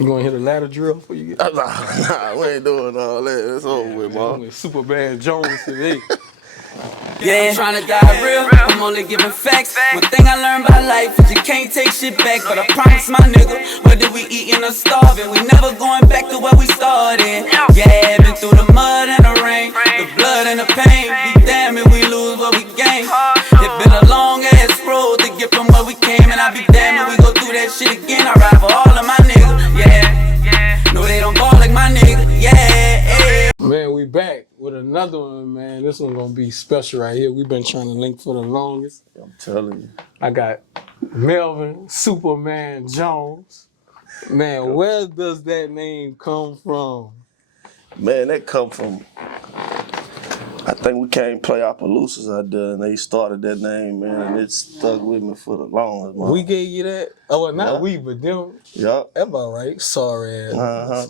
You gonna hit a ladder drill before you get? Nah, we ain't doing all that. It's over with, I'm man. with Superman Jones today. Yeah, I'm tryna die real, I'm only giving facts. One thing I learned by life is you can't take shit back. But I promise my nigga, whether we eating or starving, we never going back to where we started. Yeah, been through the mud and the rain, the blood and the pain. Be damn if we lose what we gain. It been a long ass road to get from where we came, and I be damn if we go through that shit again. I ride for all of my niggas, yeah. No, they don't ball like my nigga, yeah. Man, we back with another one, man. This one gonna be special right here. We've been trying to link for the longest. I'm telling you. I got Melvin Superman Jones. Man, where does that name come from? Man, that come from, I think we came play Opelousas out there, and they started that name, man, and it stuck with me for the longest, man. We gave you that? Oh, well, not we, but them. Yup. That about right. Sorry ass. Uh-huh.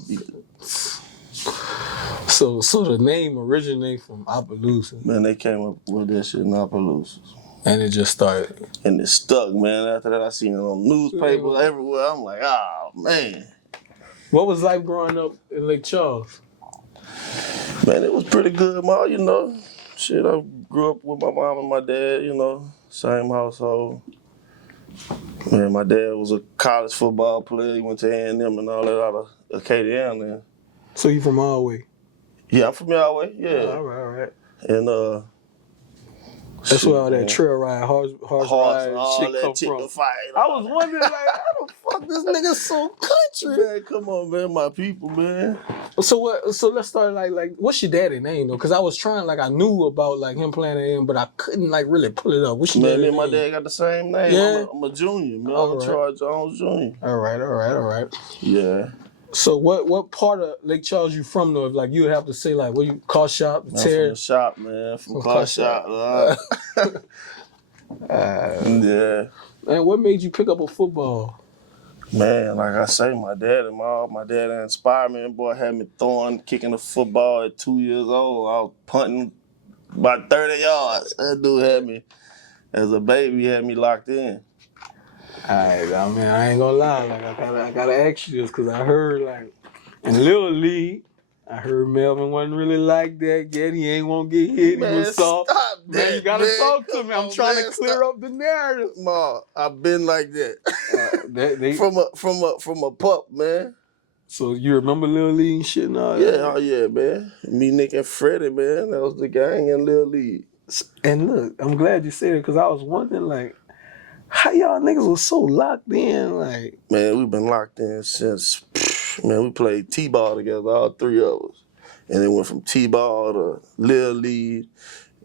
So the name originated from Opelousas. Man, they came up with that shit in Opelousas. And it just started. And it stuck, man. After that, I seen it on newspapers everywhere. I'm like, oh, man. What was life growing up in Lake Charles? Man, it was pretty good, ma, you know. Shit, I grew up with my mom and my dad, you know, same household. Man, my dad was a college football player. He went to A&M and all that out of Acadiana. Then. So you from Alway? Yeah, I'm from Yahweh, yeah. Oh, all right. And, that's where all that trail ride, horse ride, all shit that come chicken from. fight. I was wondering, like, how the fuck this nigga so country? Man, come on, man, my people, man. So what? So let's start like what's your daddy name though? Because I was trying, like, I knew about like him playing at him, but I couldn't like really pull it up. What's your daddy Man, me and name? my dad got the same name. Yeah. I'm a junior, man. All I'm right. Charles Jones Jr. All right. Yeah. So what part of Lake Charles you from though? If like you would have to say like where you car shop, I'm tear. from the shop, man. From car shop. Yeah. Man, what made you pick up a football? Man, like I say, my dad inspired me. That boy had me kicking the football at 2 years old. I was punting about 30 yards. That dude had me, as a baby, had me locked in. Alright, I mean, I ain't gonna lie. Like I gotta ask you this because I heard like in Little League, I heard Melvin wasn't really like that. He ain't gonna get hit. Man, he was soft. stop that, man, you gotta talk to me. I'm trying to clear up the narrative. Ma, I've been like that. From a pup, man. So you remember Little League and shit and all that? Yeah, oh yeah, man. Me, Nick, and Freddie, man. That was the gang in Little League. And look, I'm glad you said it because I was wondering like, how y'all niggas was so locked in, like. Man, we've been locked in since, man, we played T-ball together, all three of us. And then went from T-ball to Little League.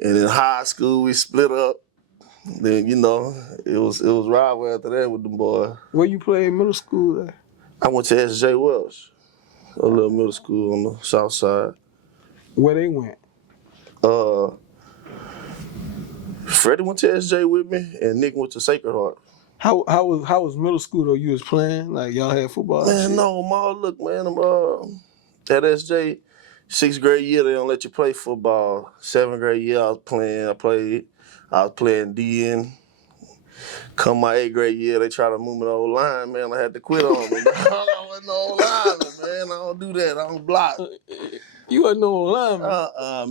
And in high school, we split up. Then, you know, it was rival after that with them boys. Where you played middle school at? I went to S.J. Welsh, a little middle school on the south side. Where they went? Freddie went to S.J. with me, and Nick went to Sacred Heart. How was middle school though? You was playing like y'all had football? Man, no, Ma, look, man, at S.J. 6th grade year they don't let you play football. 7th grade year I was playing DN. Come my 8th grade year they tried to move me to old line, man. I had to quit on me. I wasn't no old lineman, man. I don't do that. I don't block. You wasn't no lineman.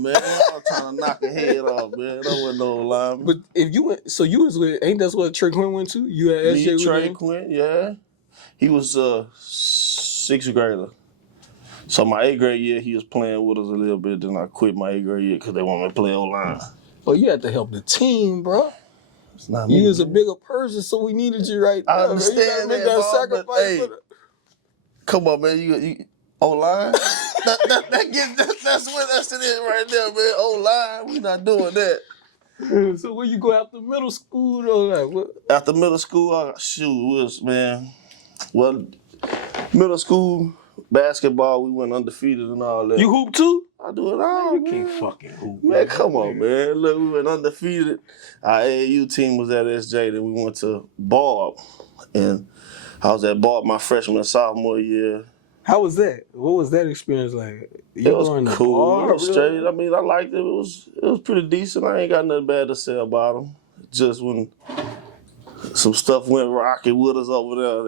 Man. I was trying to knock a head off, man. I wasn't no lineman. But if you went, so you was with, ain't that's what Trey Quinn went to? You had SJ with Trey him? Quinn, yeah. He was a 6th grader. So my 8th grade year, he was playing with us a little bit. Then I quit my 8th grade year because they wanted me to play O-line. Oh, you had to help the team, bro. It's not me. You was a bigger person, so we needed you right now. I understand you gotta make that sacrifice. Hey, for come on, man. You O-line? That's it right there, man. O-line, we not doing that. So when you go after middle school, though, like what? After middle school, well, middle school basketball, we went undefeated and all that. You hoop too? I do it all, man. You can't fucking hoop. Man, come on, man. Look, we went undefeated. Our AAU team was at SJ, then we went to Barb. And I was at Barb my freshman and sophomore year. How was that? What was that experience like? It was cool. It was straight. I mean, I liked it. It was pretty decent. I ain't got nothing bad to say about them. Just when some stuff went rocky with us over there,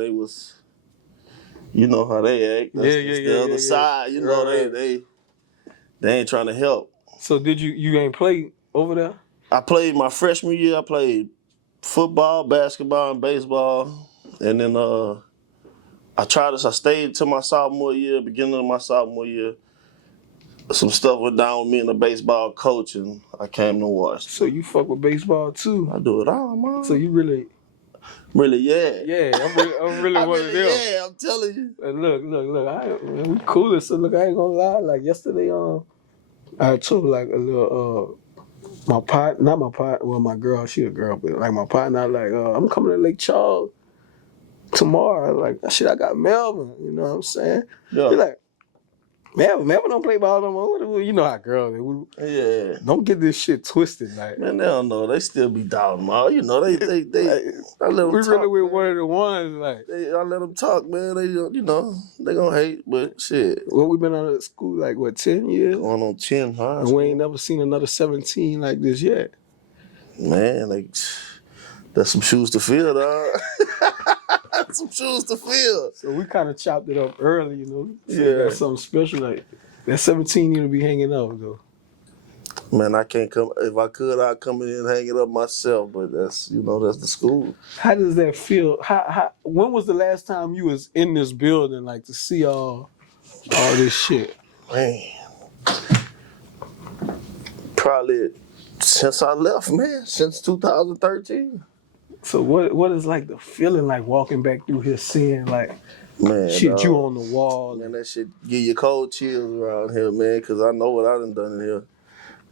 you know how they act. That's just the other side. You know, Right. they ain't trying to help. So did you ain't played over there? I played my freshman year. I played football, basketball, and baseball, and then I stayed till my sophomore year, beginning of my sophomore year. Some stuff went down with me and the baseball coach, and I came to Washington. So you fuck with baseball too? I do it all, man. So you really, yeah. Yeah, I'm really one of them. Yeah, I'm telling you. And look, man, we cool. So look, I ain't gonna lie. Like yesterday, I told like a little, my girl, she a girl, but like my partner, like, I'm coming to Lake Charles tomorrow. Like, shit, I got Melvin. You know what I'm saying? Yeah. Be like, Melvin don't play ball no more. You know how girls, Yeah. Don't get this shit twisted. Like, Man, they don't know. They still be doubting them all. You know, they like, I let them we talk, really with man. one of the ones. Like, I let them talk, man. They, you know, they gonna hate, but shit. well, we been out of school like what 10 years, Going on 10, huh? and we ain't never seen another 17 like this yet. Man, that's some shoes to fill, dog. Some shoes to fill. So we kind of chopped it up early, you know. So Yeah. that's something special. Like that 17 need to be hanging up though. Man, I can't come. If I could, I'd come in and hang it up myself. But that's the school. How does that feel? When was the last time you was in this building, like to see all this shit? Man, probably since I left, man. Since 2013. So what is like the feeling like walking back through here, seeing like shit you on the wall? Man, that shit give you cold chills around here, man. Cause I know what I done in here.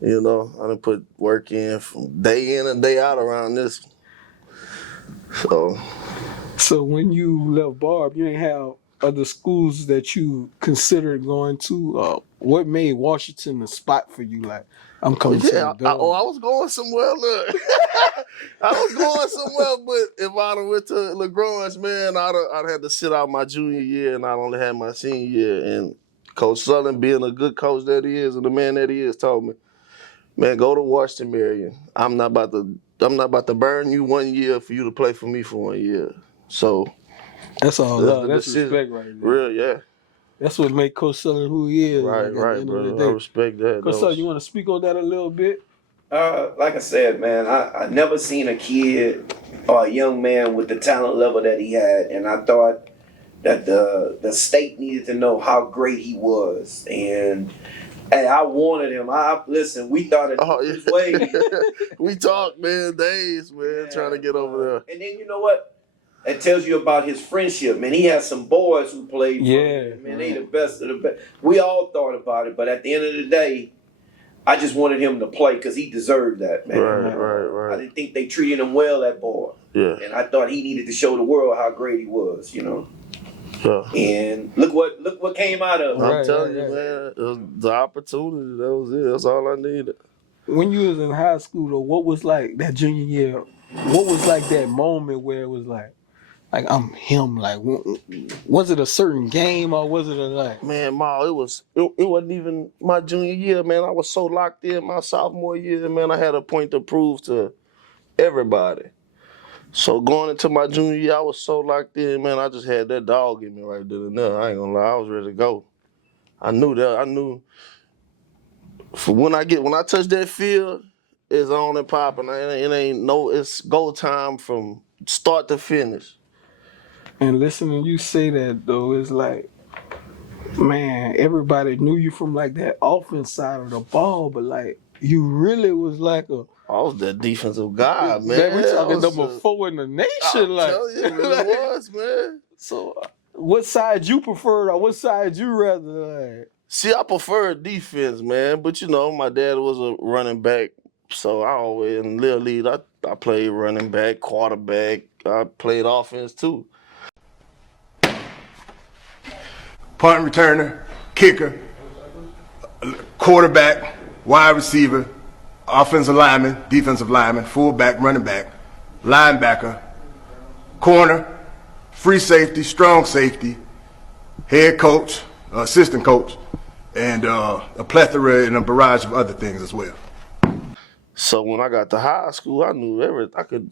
You know, I done put work in from day in and day out around this. So when you left Barb, you didn't have other schools that you considered going to. What made Washington a spot for you? Like, I'm coming to the door. I was going somewhere. Look, I was going somewhere, but if I'd have went to LaGrange, man, I'd had to sit out my junior year, and I'd only had my senior year. And Coach Sullen, being a good coach that he is, and the man that he is, told me, man, go to Washington, Marion. I'm not about to burn you 1 year for you to play for me for 1 year. So that's all love. That's respect right there. Real, yeah. That's what make Coach Sullen who he is. Right, like, right, brother. I respect that. Coach Sullen, you want to speak on that a little bit? Like I said, man, I never seen a kid or a young man with the talent level that he had, and I thought that the state needed to know how great he was. And hey, I wanted him. Listen, we thought it was way. We talked, man, days, man, trying to get over there. And then you know what? It tells you about his friendship, man. He had some boys who played for him. Man, they the best of the best. We all thought about it, but at the end of the day, I just wanted him to play because he deserved that, man. Right. I didn't think they treated him well, that boy. Yeah. And I thought he needed to show the world how great he was, you know. Yeah. And look what came out of it. I'm telling you, man, it was the opportunity. That was it. That's all I needed. When you was in high school, though, what was like that junior year? What was like that moment where it was like I'm him? Like, was it a certain game or was it Man, Ma, it wasn't even my junior year, man. I was so locked in my sophomore year, man. I had a point to prove to everybody. So going into my junior year, I was so locked in, man. I just had that dog in me right there and there. I ain't gonna lie, I was ready to go. I knew that. I knew for when I touch that field, it's on and popping. It's go time from start to finish. And listening you say that though, it's like, man, everybody knew you from like that offense side of the ball, but like you really was like I was that defensive guy, man. We talking number 4 in the nation, I'm telling you, it really was, man. So, what side you preferred, or what side you rather? Like? See, I prefer defense, man. But you know, my dad was a running back, so I always in Little League. I played running back, quarterback. I played offense too. Punt returner, kicker, quarterback, wide receiver, offensive lineman, defensive lineman, fullback, running back, linebacker, corner, free safety, strong safety, head coach, assistant coach, and a plethora and a barrage of other things as well. So when I got to high school, I knew everything.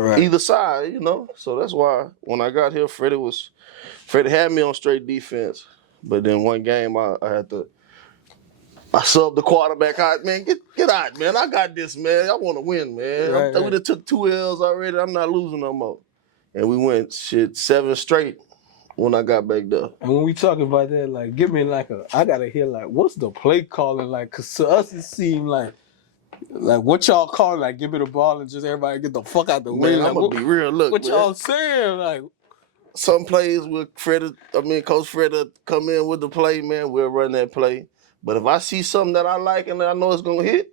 Right. either side, you know. So that's why when I got here, Freddie had me on straight defense. But then one game I subbed the quarterback out. Man, get out, man. I got this, man. I want to win, man. Right. We done took 2 L's already. I'm not losing no more. And we went 7 straight when I got back there. And when we talking about that, like, give me like I gotta hear like, what's the play calling like? Cause to us it seemed like what y'all calling, like, give me the ball and just everybody get the fuck out the way. Man, Like, I'm gonna be real. Look, what man. y'all saying? Like, Some plays with Coach Fred come in with the play, man. We'll run that play. But if I see something that I like and I know it's gonna hit,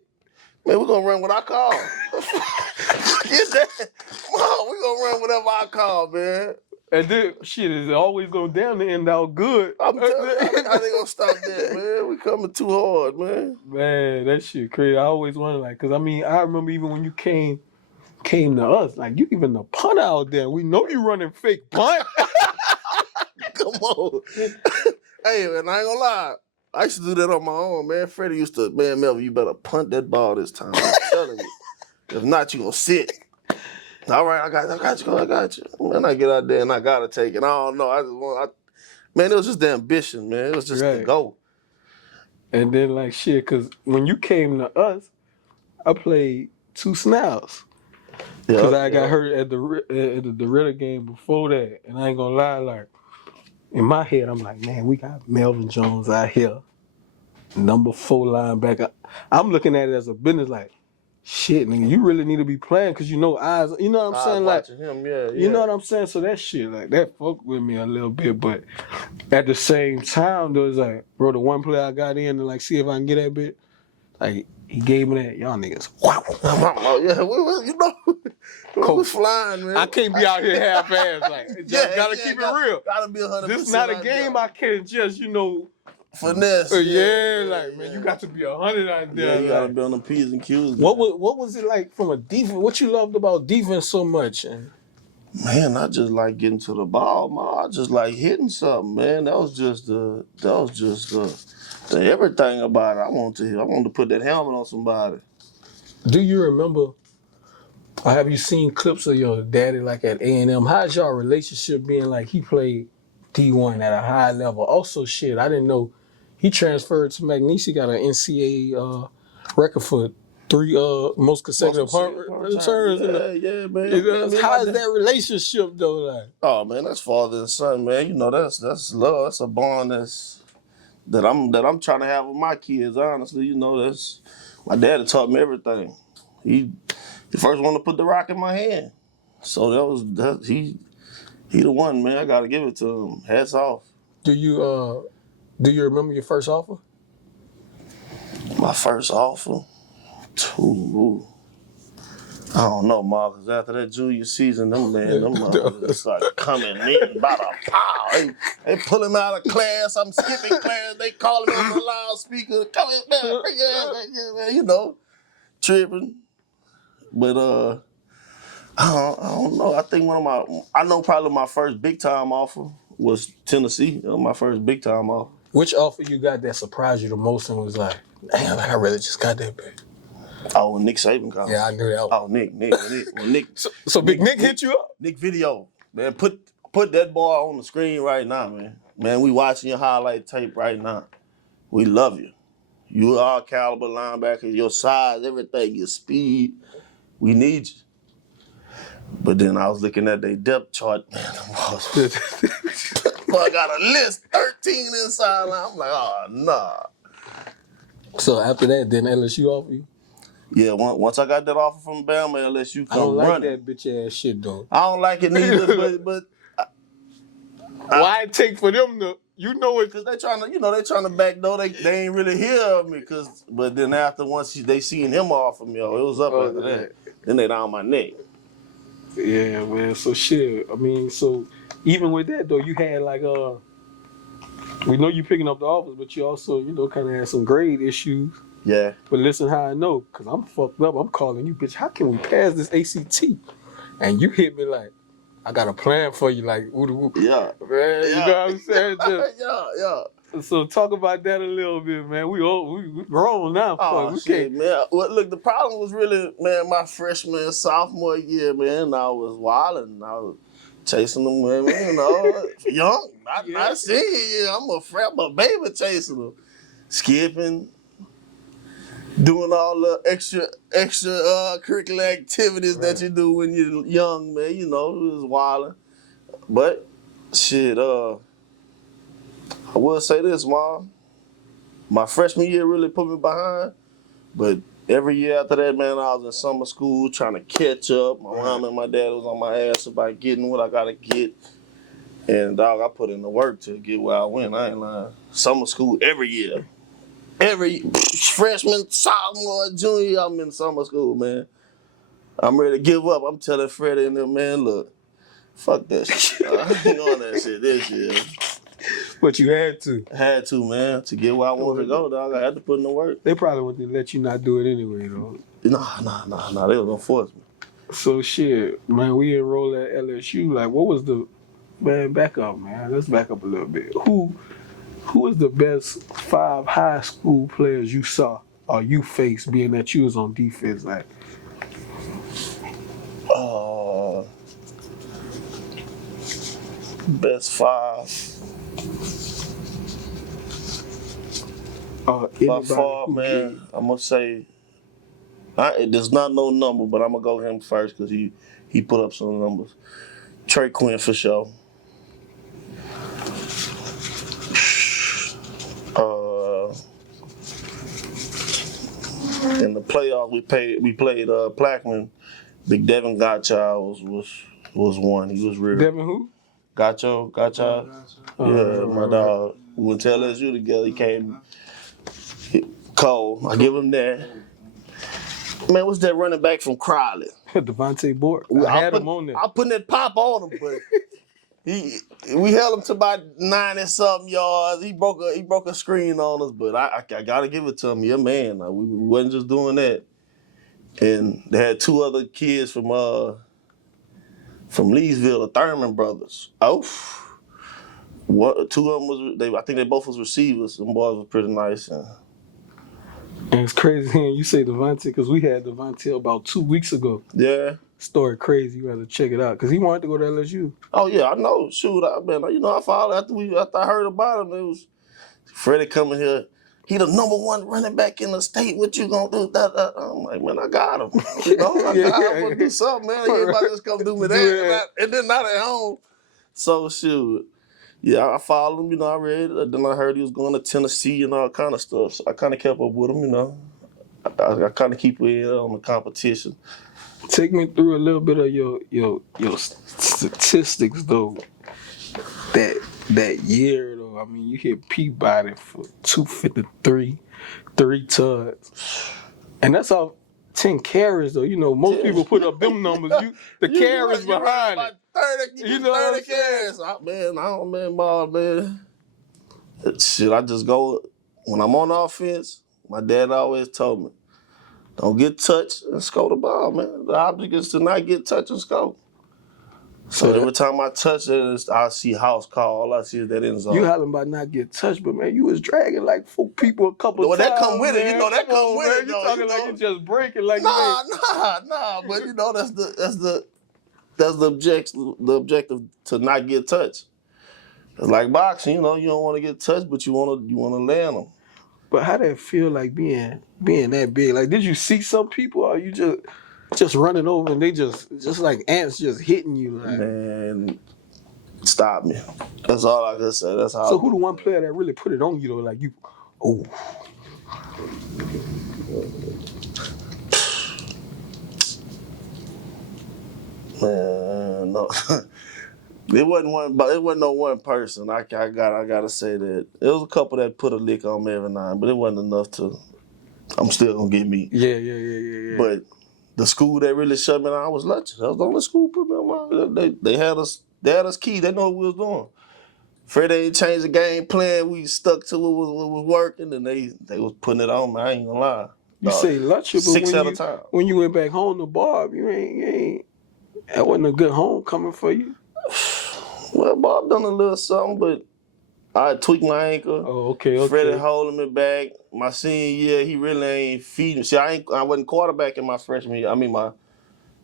man, we're gonna run what I call. Get that? Come on, we gonna run whatever I call, man. and then shit is always going down to end out good. I'm telling you, how they gonna stop that, man? We coming too hard, man. Man, that shit crazy. I always wonder, like, cause I mean, I remember even when you came to us, like, you even the punter out there. We know you running fake punt. Come on. Hey, man, I ain't gonna lie. I used to do that on my own, man. Freddie used to, man, Melvin, you better punt that ball this time. I'm telling you. If not, you gonna sit. All right, I got you. Man, I get out there and I gotta take it. I don't know. Man, it was just the ambition, man. It was just the go. And then, like, shit, cause when you came to us, I played 2 snaps. Cause I got hurt at the Ritter game before that, and I ain't gonna lie, like, in my head, I'm like, man, we got Melvin Jones out here, number 4 linebacker. I'm looking at it as a business, like, shit, nigga, you really need to be playing, cause you know eyes. You know what I'm saying? Like, him, yeah. you know what I'm saying? So that shit, like, that fucked with me a little bit, but at the same time, though, it's like, bro, the one play I got in to, like, see if I can get that bit, like, he gave me that. Y'all niggas, wow. Yeah, we was flying, man. I can't be out here half-ass. Like, gotta keep it real. Gotta be 100%. This is not a game I can just, finesse. Like, man, you got to be 100 out there. Yeah, you gotta be on the P's and Q's. What was it like from a defense? What you loved about defense so much? Man, I just like getting to the ball, man. I just like hitting something, man. That was just the everything about it. I wanted to put that helmet on somebody. Do you remember, or have you seen clips of your daddy like at A&M? How's y'all relationship being like he played D1 at a high level? Also, shit, I didn't know he transferred to McNeese. He got an NCAA record for 3 most consecutive returns. Yeah, man. How is that relationship though? Like, oh man, that's father and son, man. You know that's love. That's a bond that I'm trying to have with my kids. Honestly, you know that's my daddy taught me everything. He the first one to put the rock in my hand. So he the one, man. I gotta give it to him. Hats off. Do you remember your first offer? My first offer? Ooh. I don't know, Marcus. After that junior season, them just like coming in about a pow. They pull him out of class. I'm skipping class. They calling me on the loudspeaker. Come in, man. Yeah, you know, tripping. But I don't know. I think probably my first big time offer was Tennessee. That was my first big time offer. Which offer you got that surprised you the most and was like, damn, I really just got that big? Oh, when Nick Saban called. Yeah, I knew that one. Oh, Nick. So Big Nick hit you up? Nick Video. Man, put that boy on the screen right now, man. Man, we watching your highlight tape right now. We love you. You are caliber linebacker, your size, everything, your speed. We need you. But then I was looking at their depth chart, man. I got a list, 13 inside line. I'm like, oh, nah. So after that, then LSU offer you? Yeah, once I got that offer from Bama, LSU come running. I don't like that bitch ass shit though. I don't like it neither, but why it take for them to, because they trying to backdoor. They ain't really hear of me, but then once they seen him offer me, it was up after that. Then they down my neck. Yeah, man. So shit. I mean, so even with that though, you had like we know you picking up the offers, but you also kind of had some grade issues. Yeah. But listen how I know, because I'm fucked up. I'm calling you, bitch. How can we pass this ACT? And you hit me like, I got a plan for you, like, ooh. Yeah. Man, you know what I'm saying? Yeah. So talk about that a little bit, man. We grown now. Oh, We shit, can't. man. Well, look, the problem was really, man, my freshman and sophomore year, man, I was wilding. I was chasing them women, young, not senior year. I'm a baby chasing them. Skipping, doing all the extra curricular activities that you do when you're young, man. It was wilding. But, shit, I will say this, Mom. My freshman year really put me behind, but every year after that, man, I was in summer school trying to catch up. My mom and my dad was on my ass about getting what I gotta get. And, dog, I put in the work to get where I went. I ain't lying. Summer school every year. Every freshman, sophomore, junior year, I'm in summer school, man. I'm ready to give up. I'm telling Freddie and them, man, look, fuck that shit. I ain't doing that shit this year. But you had to. Had to, man. To get where I wanted to go, dog, I had to put in the work. They probably wouldn't let you not do it anyway, though. Nah. They was gonna force me. So shit, man, we enrolled at LSU. Like, what was the man? Back up, man. Let's back up a little bit. Who was the best 5 high school players you saw or you faced, being that you was on defense? Like, best 5. By far, man, I'm gonna say. There's not no number, but I'm gonna go him first because he put up some numbers. Trey Quinn for sure. In the playoffs, we played Plaquemine. Big Devin Godchild was one. He was real. Devin who? Godchild. Yeah, my dog. We went to LSU together. He came cold. I give him that. Man, what's that running back from Crowley? Devontae Bork. I had him on there. I'm putting that pop on him, but we held him to about 90-something yards. He broke a screen on us, but I gotta give it to him. Yeah, man. We wasn't just doing that. And they had 2 other kids from Leesville, the Thurman brothers. Oh, 2 of them I think they both was receivers. Them boys was pretty nice. And it's crazy hearing you say Devontae because we had Devontae about 2 weeks ago. Yeah. Story crazy. You have to check it out because he wanted to go to LSU. Oh yeah, I know. Shoot, I followed after I heard about him. It was Freddie coming here. He the number 1 running back in the state. What you gonna do? I'm like, man, I got him. I got him. Gonna do something, man. Everybody just come do me that, and then not at home. So shoot. Yeah, I followed him, I read it. Then I heard he was going to Tennessee and all kind of stuff. So I kind of kept up with him, I kind of keep with on the competition. Take me through a little bit of your statistics, though. That year, though. I mean, you hit Peabody for 253, 3 tugs. And that's all 10 carries, though. Most people put up them numbers. The carries behind it. 30 carries. Man. Shit, I just go, when I'm on offense, my dad always told me, don't get touched and score the ball, man. The object is to not get touched and score. So every time I touch it, I see house call. All I see is that end zone. You hollering about not get touched, but man, you was dragging like 4 people a couple times. That come with it. That come with it. You talking like you just breaking like Nah. But that's the objective to not get touched. It's like boxing, you don't want to get touched, but you want to land them. But how did it feel like being that big? Like, did you see some people, or you just running over and they just like ants just hitting you? Like, man, stop me. That's all I can say. That's how. So who the one player that really put it on you though? Like you, oh. Man, no. It wasn't no one person. I gotta say that. It was a couple that put a lick on me every now, but it wasn't enough to. I'm still gonna get me. Yeah. But the school that really shut me down, I was lucky. That was the only school put me on. They had us key. They know what we was doing. Freddie ain't changed the game plan. We stuck to what was working, and they was putting it on me. I ain't gonna lie. You say lucky, but 6 at a time. When you went back home to Bob, you ain't. That wasn't a good homecoming for you. Well, Bob done a little something, but I tweaked my ankle. Oh, okay. Freddie holding me back. My senior year, he really ain't feeding. See, I wasn't quarterback in my freshman year. I mean, my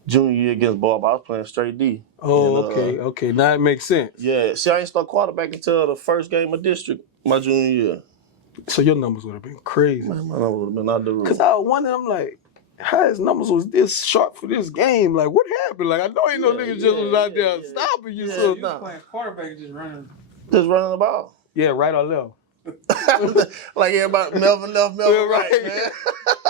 junior year against Bob. I was playing straight D. Oh, And, okay. Now it makes sense. Yeah. See, I ain't start quarterback until the first game of district my junior year. So your numbers would have been crazy. Man, my number would have been out the roof. Cause I was wondering, I'm like, how his numbers was this sharp for this game? Like, what happened? Like, I know ain't no niggas just was out there stopping you. So You was playing quarterback, just running the ball. Yeah, right or left. Like everybody, Melvin left, Melvin right, man.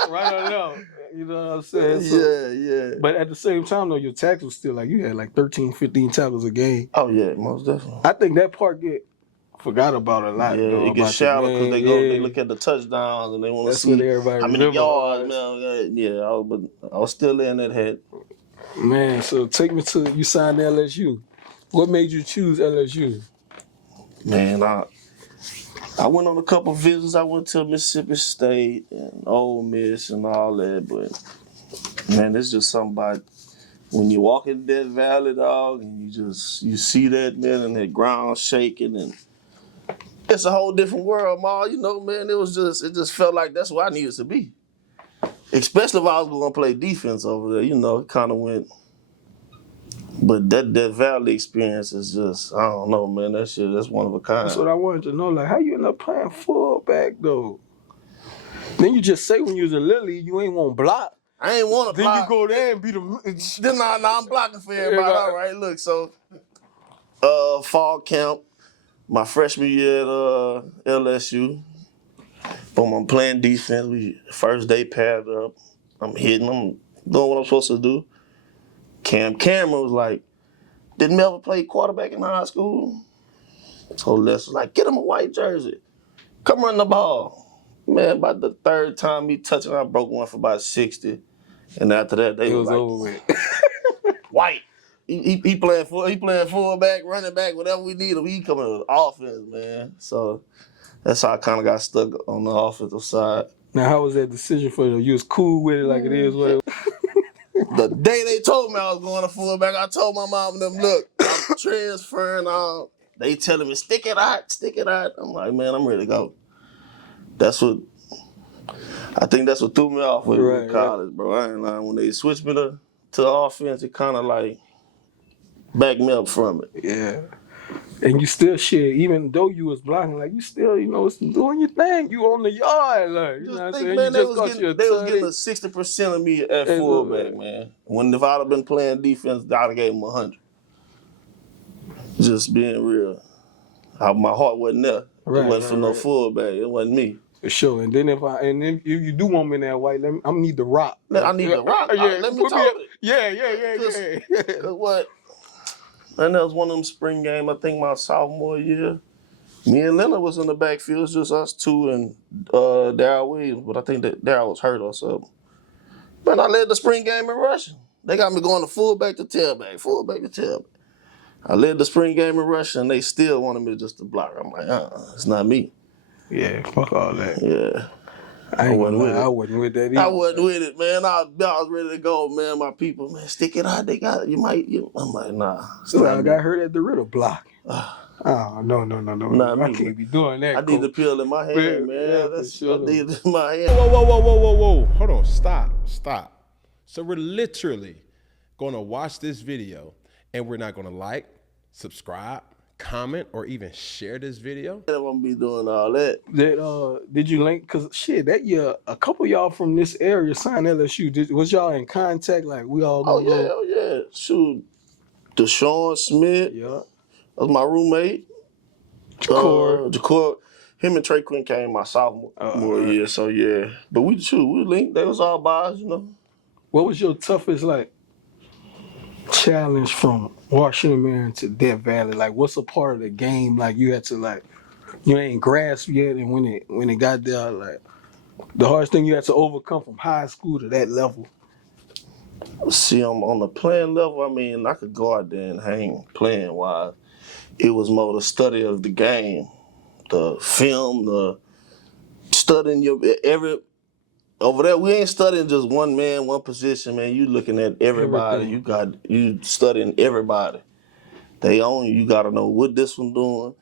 Right or left. You know what I'm saying? So, yeah. But at the same time, though, your tackles still, like, you had like 13, 15 tackles a game. Oh, yeah, most definitely. I think that part get forgot about a lot. Yeah, though, it gets shallow because they look at the touchdowns and they want to see everybody how many yards. Man, yeah, but I was still in that head. Man, so take me to, you signed to LSU. What made you choose LSU? Man, I went on a couple visits. I went to Mississippi State and Ole Miss and all that, but man, it's just something about when you walk in that valley, dog, and you see that, man, and that ground shaking, and it's a whole different world, Ma. You know, man, it just felt like that's where I needed to be. Especially if I was going to play defense over there, you know, it kind of went. But that Valley experience is just, I don't know, man, that's one of a kind. That's what I wanted to know. Like, how you end up playing fullback, though? Then you just say when you was a Lily, you ain't want to block. I ain't want to block. Then you go there and be the... Then I'm blocking for everybody. All right, look, so fall camp, my freshman year at LSU. Boom, I'm playing defense. First day paired up. I'm hitting. I'm doing what I'm supposed to do. Cameron was like, did Melvin play quarterback in high school? So Les was like, get him a white jersey. Come run the ball. Man, about the third time he touched it, I broke one for about 60. And after that, they was like, over with. White. He playing fullback, running back, whatever we need him. He coming with offense, man. So that's how I kind of got stuck on the offensive side. Now, how was that decision for you? You was cool with it like it is? What? The day they told me I was going to fullback, I told my mom and them, look, I'm transferring on. They telling me, stick it out. I'm like, man, I'm ready to go. I think that's what threw me off with college, bro. I ain't lying. When they switched me to offense, it kind of like backed me up from it. Yeah. And you still shit, even though you was blocking, like you still, you know, doing your thing. You on the yard, like you know what I'm saying. Man, they was getting a 60% of me at fullback, man. If I'd have been playing defense, I'd have gave them 100. Just being real, my heart wasn't there. It wasn't for no fullback. It wasn't me. For sure. And then if you do want me in that white, I need the rock. I need the rock. Let me talk it. Yeah. Cause what? And that was one of them spring games, I think my sophomore year. Me and Leonard was in the backfield. It was just us two and Darryl Williams, but I think that Darryl was hurt or something. But I led the spring game in rushing. They got me going to fullback to tailback. I led the spring game in rushing, and they still wanted me just to block. I'm like, it's not me. Yeah, fuck all that. Yeah. I wasn't with that either. I wasn't with it, man. I was ready to go, man. My people, man, stick it out. They got it. I'm like, nah. So I got hurt at the riddle block. Oh, no. I can't be doing that. I need the pill in my hand, man. Yeah, That's sure. what I need in my hand. Whoa. Hold on. Stop. So we're literally going to watch this video and we're not going to like, subscribe, comment, or even share this video. I won't be doing all that. Did you link? Because shit, that year, a couple of y'all from this area signed LSU. Was y'all in contact? Like, we all Oh, yeah. Shoot. DeShawn Smith. Yeah. That was my roommate. Jacor. Him and Trey Quinn came my sophomore year, so yeah. But we linked. They was all boys, you know. What was your toughest, like, challenge from Washington Marion to Death Valley? Like, what's a part of the game, like, you had to, like, you ain't grasp yet, and when it got there, like, the hardest thing you had to overcome from high school to that level? See, on the playing level, I mean, I could go out there and hang playing wise. It was more the study of the game, the film, the studying over there, we ain't studying just one man, one position, man. You looking at everybody. You studying everybody. They own you. You got to know what this one doing.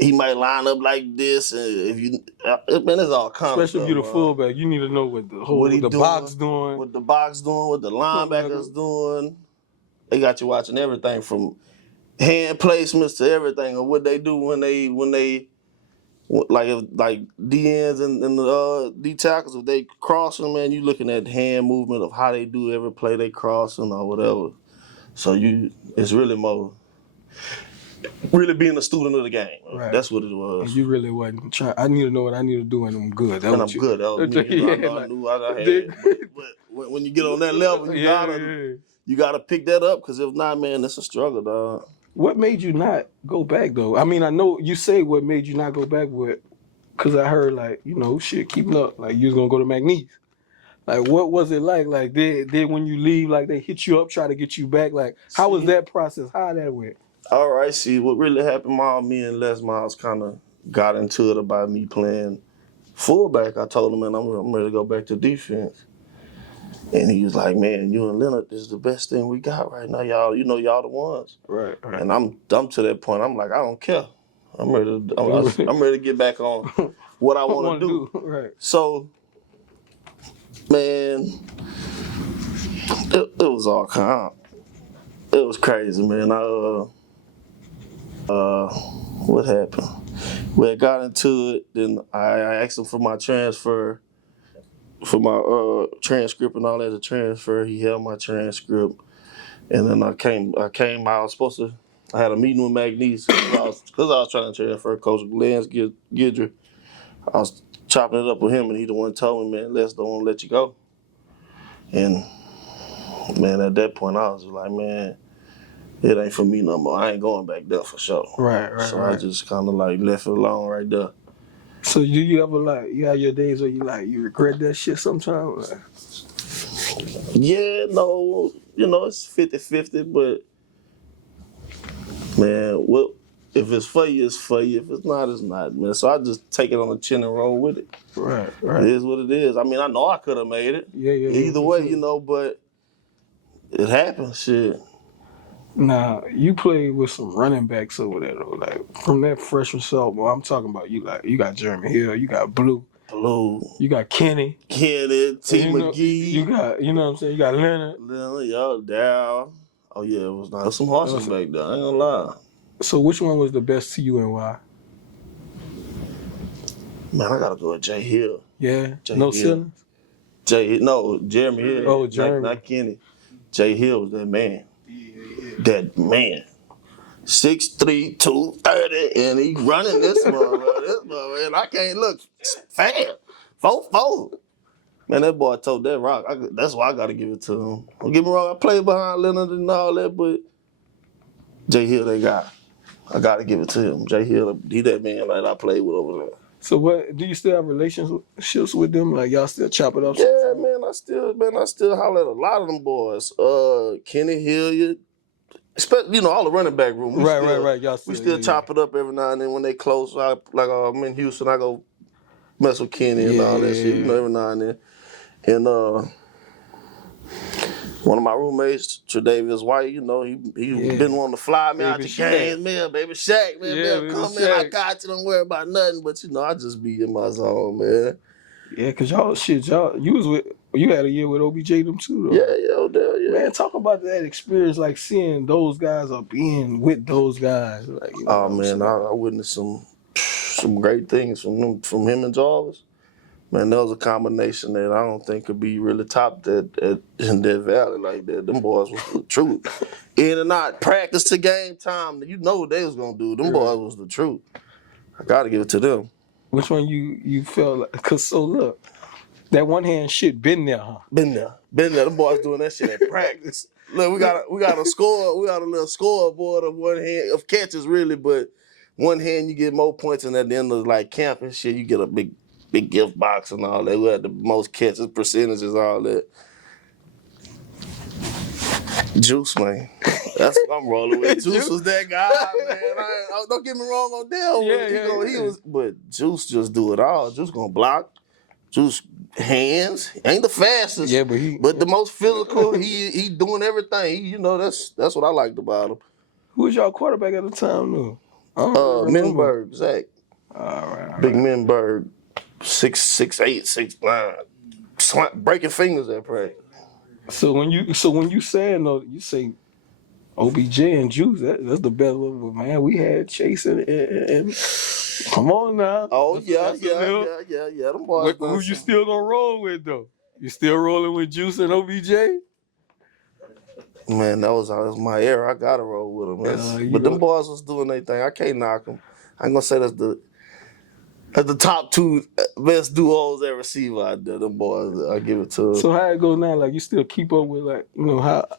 he might line up like this, and if you, man, it's all kinds of Especially if you're the fullback, you need to know what the box doing. What the box doing, what the linebackers doing. They got you watching everything from hand placements to everything, or what they do when they like D ends and the D tackles, if they crossing, man, you looking at hand movement of how they do every play they crossing or whatever. So it's really more being a student of the game. Right. That's what it was. And you really wasn't trying. I need to know what I need to do, and I'm good. And I'm good. That was me. I knew I had. But when you get on that level, you gotta pick that up, because if not, man, it's a struggle, dog. What made you not go back, though? I mean, I know you say what made you not go back with, because I heard, like, shit, keeping up. Like, you was going to go to McNeese. Like, what was it like? Like, did when you leave, like, they hit you up, try to get you back? Like, how was that process? How that went? All right, see, what really happened, me and Les Miles kind of got into it about me playing fullback. I told him, man, I'm ready to go back to defense. And he was like, man, you and Leonard, this is the best thing we got right now, y'all. Y'all the ones. Right. And I'm to that point. I'm like, I don't care. I'm ready to get back on what I want to do. Right. So, man, it was all kind. It was crazy, man. What happened? We had got into it. Then I asked him for my transfer. For my transcript and all that, the transfer, he held my transcript, and then I came. I had a meeting with McNeese because I was trying to transfer. Coach Lance Gidry. I was chopping it up with him, and he the one told me, man, Les don't want to let you go. And man, at that point, I was like, man, it ain't for me no more. I ain't going back there for sure. Right. So I just kind of like left it alone right there. So do you ever you have your days where you regret that shit sometimes? Like? Yeah, no, it's 50-50, but man, if it's for you, it's for you. If it's not, it's not, man. So I just take it on the chin and roll with it. Right. It is what it is. I mean, I know I could have made it. Yeah. Either way, but it happens, shit. Now, you played with some running backs over there, though. Like, from that freshman sophomore, I'm talking about you got Jeremy Hill, you got Blue. You got Kenny. T. McGee. You got, what I'm saying? You got Leonard, Dow. Oh, yeah, it was some horses back there. I ain't gonna lie. So, which one was the best to you and why? Man, I gotta go with Jay Hill. Yeah? No ceilings? Jeremy Hill. Oh, Jeremy. Not Kenny. Jay Hill was that man. That man, 6'3", 230, and he running this motherfucker, and I can't look fast. 4'4". Man, that boy told that rock. That's why I got to give it to him. Don't get me wrong, I played behind Leonard and all that, but Jay Hill, that guy. I got to give it to him. Jay Hill, he that man like I played with over there. So what? Do you still have relationships with them? Like y'all still chop it up? Yeah, man, I still holler at a lot of them boys. Kenny Hilliard. All the running back room. Right. We still chop it up every now and then when they close. I'm in Houston, I go mess with Kenny and all that shit, every now and then. And one of my roommates, Tre'Davious White, he been wanting to fly me out the game. Man, baby Shaq, man, come in, I got you, don't worry about nothing. But I just be in my zone, man. Yeah, cause you had a year with OBJ them too, though. Yeah. Man, talk about that experience, like seeing those guys or being with those guys. Like, man, I witnessed some great things from him and Jarvis. Man, that was a combination that I don't think could be really topped in that valley like that. Them boys was the truth. In and out, practice to game time. You know what they was gonna do. Them boys was the truth. I gotta give it to them. Which one you felt like? Cause so look, that one hand shit been there, huh? Been there. Them boys doing that shit at practice. Look, we got a score. We got a little scoreboard of one hand of catches really, but one hand you get more points, and at the end of like camp and shit, you get a big gift box and all that. We had the most catches, percentages, all that. Juice, man. That's what I'm rolling with. Juice was that guy, man. Don't get me wrong on that. He was, but Juice just do it all. Juice gonna block. Juice hands. Ain't the fastest. Yeah, but the most physical. He doing everything. That's what I liked about him. Who was y'all quarterback at the time, though? Menberg, Zach. All right. Big Menberg, 6'8", 6'9", breaking fingers at practice. So when you saying though, you say OBJ and Juice, that's the best one, man. We had Chase and come on now. Oh, That's yeah. Them boys who you still gonna roll with though? You still rolling with Juice and OBJ? Man, that was my era. I gotta roll with them. But them boys was doing their thing. I can't knock them. I ain't gonna say that's the top two best duos ever received out there. Them boys, I give it to them. So how it go now? Like you still keep up with like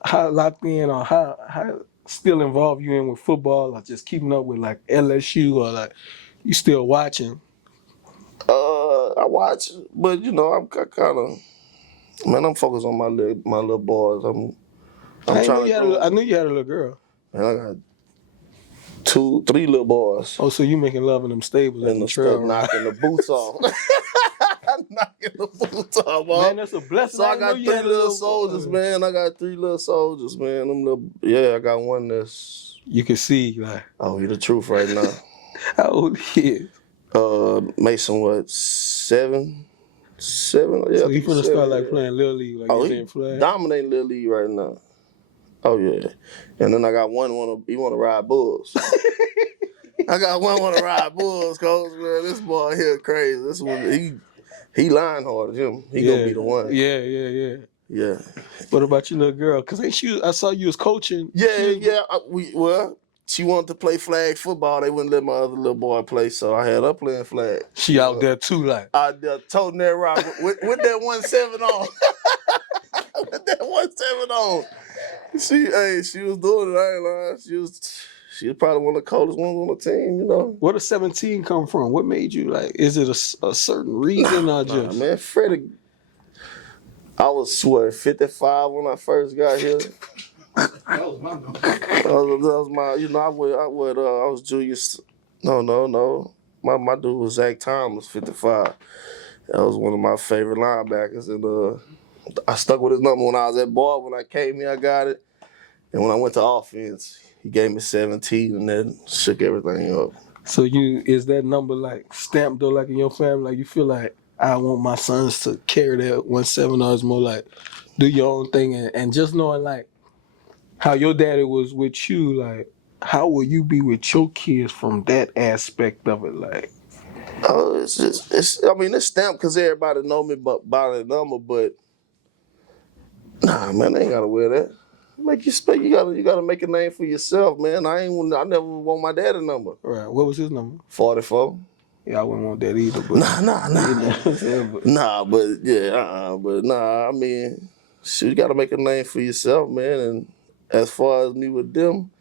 how locked in or how still involved you in with football or just keeping up with like LSU or like you still watching? I watch, but I'm kind of, man, I'm focused on my little boys. I'm trying to grow. I knew you had a little girl. Man, I got 3 little boys. Oh, so you making love in them stables and the trail, knocking the boots off. Knocking the boots off, man. That's a blessing. So I got 3 little soldiers, man. I got 3 little soldiers, man. I got one that's you can see like. Oh, he the truth right now. How old he is? Mason, what, 7? 7? Yeah. So he finna start like playing Little League, like he dominating Little League right now. Oh yeah. And then I got one he wanna ride bulls. I got one wanna ride bulls, coach, man. This boy here crazy. This one he line hard him. He gonna be the one. Yeah. What about your little girl? Cause I saw you was coaching. She wanted to play flag football. They wouldn't let my other little boy play, so I had her playing flag. She out there too, like. Out there toting that rock with that 1-7 on. With that 1-7 on. She was doing it. I ain't lying. She was probably one of the coldest ones on the team, Where does 17 come from? What made you like? Is it a certain reason or just? Man, Freddie. I was 55 when I first got here. That was my number. That was my. I was Julius. No. My dude was Zach Thomas, 55. That was one of my favorite linebackers, and I stuck with his number when I was at ball. When I came here, I got it. And when I went to offense, he gave me 17 and then shook everything up. So is that number like stamped though, like in your family? Like you feel like I want my sons to carry that 1-7, or it's more like do your own thing and just knowing like how your daddy was with you, like how will you be with your kids from that aspect of it, like? Oh, it's stamped because everybody know me by the number, but nah, man, they ain't gotta wear that. Make you speak. You gotta make a name for yourself, man. I never want my daddy number. Right. What was his number? 44. Yeah, I wouldn't want that either. But I mean, you gotta make a name for yourself, man. And as far as me with them,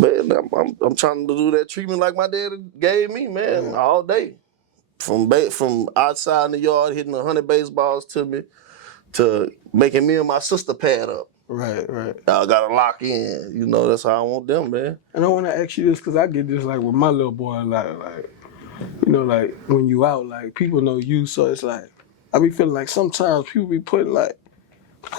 man, I'm trying to do that treatment like my daddy gave me, man, all day. From outside in the yard hitting 100 baseballs to me, to making me and my sister pad up. Right. I gotta lock in. That's how I want them, man. And I want to ask you this because I get this like with my little boy, like when you out, like people know you, so it's like I be feeling like sometimes people be putting like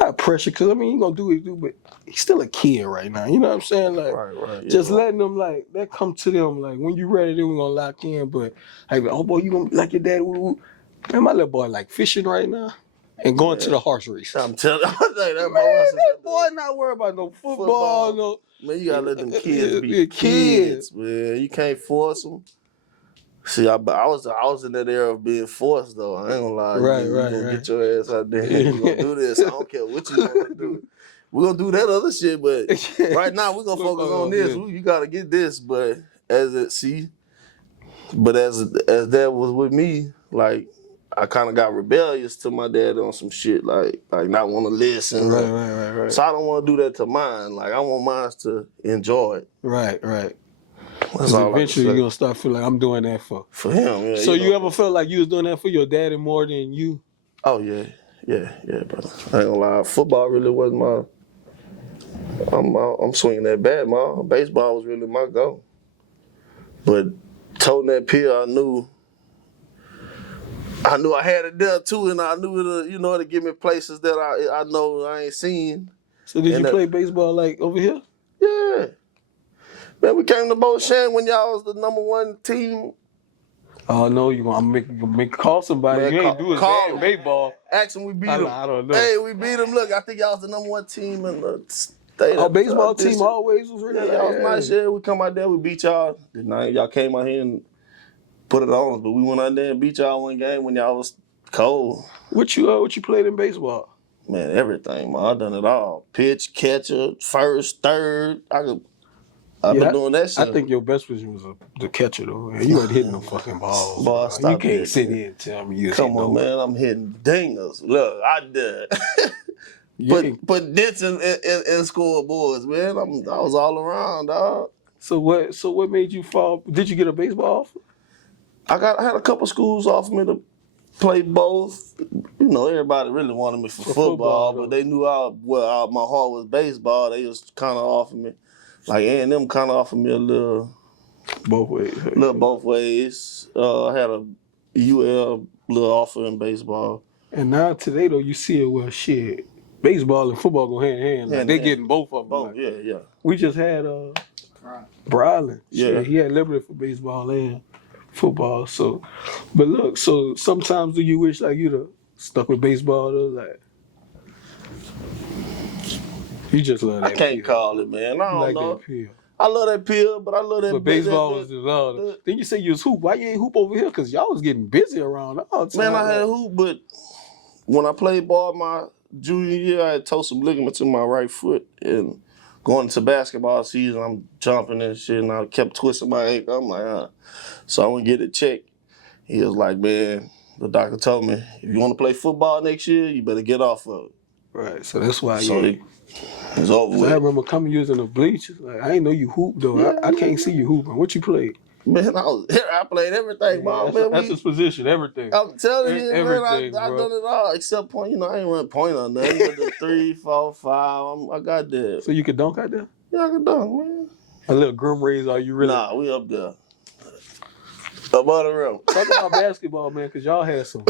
not pressure because you gonna do what you do, but he's still a kid right now. You know what I'm saying? Like right. Just letting them like that come to them like when you ready, then we gonna lock in. But like, oh boy, you gonna be like your dad? Man, my little boy like fishing right now. And going to the horse race. I'm telling you, that boy not worried about no football. No. Man, you gotta let them kids be kids, man. You can't force them. See, I was in that era of being forced, though. I ain't gonna lie. You're gonna get your ass out there. You're gonna do this. I don't care what you want to do. We're gonna do that other shit, but right now we're gonna focus on this. You gotta get this, but as that was with me, like, I kind of got rebellious to my dad on some shit, like not want to listen. Right. So I don't want to do that to mine. Like, I want mine to enjoy it. Right. Because eventually you're going to start feeling like I'm doing that for him. Yeah, so you ever felt like you was doing that for your daddy more than you? Oh, yeah, brother. I ain't gonna lie. Football really wasn't I'm swinging that bat, man. Baseball was really my goal. But toting that pill, I knew I had it there too, and I knew it'll give me places that I know I ain't seen. So did you play baseball like over here? Yeah. Man, we came to Beauchamp when y'all was the #1 team. Oh no, I'm make call somebody. Man, you ain't do it bad baseball. Action, we beat them. I don't know. Hey, we beat them. Look, I think y'all was the #1 team in the state. Our baseball team always was really y'all was nice. Yeah, we come out there, we beat y'all. The night y'all came out here and put it on us, but we went out there and beat y'all one game when y'all was cold. What you played in baseball? Man, everything, man. I done it all. Pitch, catcher, first, third. I've been doing that shit. I think your best position was the catcher, though. Man. You weren't hitting them fucking balls. Boy, stop you can't that, sit man. here and tell me you Come on, man. I'm hitting dingers. Look, I did. Put dents in scoreboards, man. I was all around, dog. So what made you fall? Did you get a baseball offer? I had a couple schools offer me to play both. You know, everybody really wanted me for football, but they knew my heart was baseball. They was kind of offering me. Like A&M kind of offered me a little both ways. Both ways. I had a UL little offer in baseball. And now today though, you see it well shit. Baseball and football go hand in hand. Like, they getting both of them. Both, yeah. We just had Brylan. Yeah. He had Liberty for baseball and football. So, but look, so sometimes do you wish like you'd have stuck with baseball though? Like, you just love that. I can't call it, man. I don't know. That pill. I love that pill, but I love that. But baseball was the love. Then you say you was hoop. Why you ain't hoop over here? Because y'all was getting busy around all the time. Man, I had hoop, but when I played ball my junior year, I had tore some ligaments in my right foot. And going into basketball season, I'm jumping and shit, and I kept twisting my ankle. I'm like, So I went to get it checked. He was like, man, the doctor told me, if you want to play football next year, you better get off of it. Right, so that's why it's over with. I remember coming using the bleachers. Like, I ain't know you hoop though. Yeah, I can't see you hooping. What you played? Man, I played everything, man. That's his position, everything. I'm telling you, man, I done it all except point. You know, I ain't run point on nothing. But the 3, 4, 5, I got that. So you could dunk out there? Yeah, I can dunk, man. A little grim raise, are you really? Nah, we up there. Above the rim. Talk about basketball, man, because y'all had some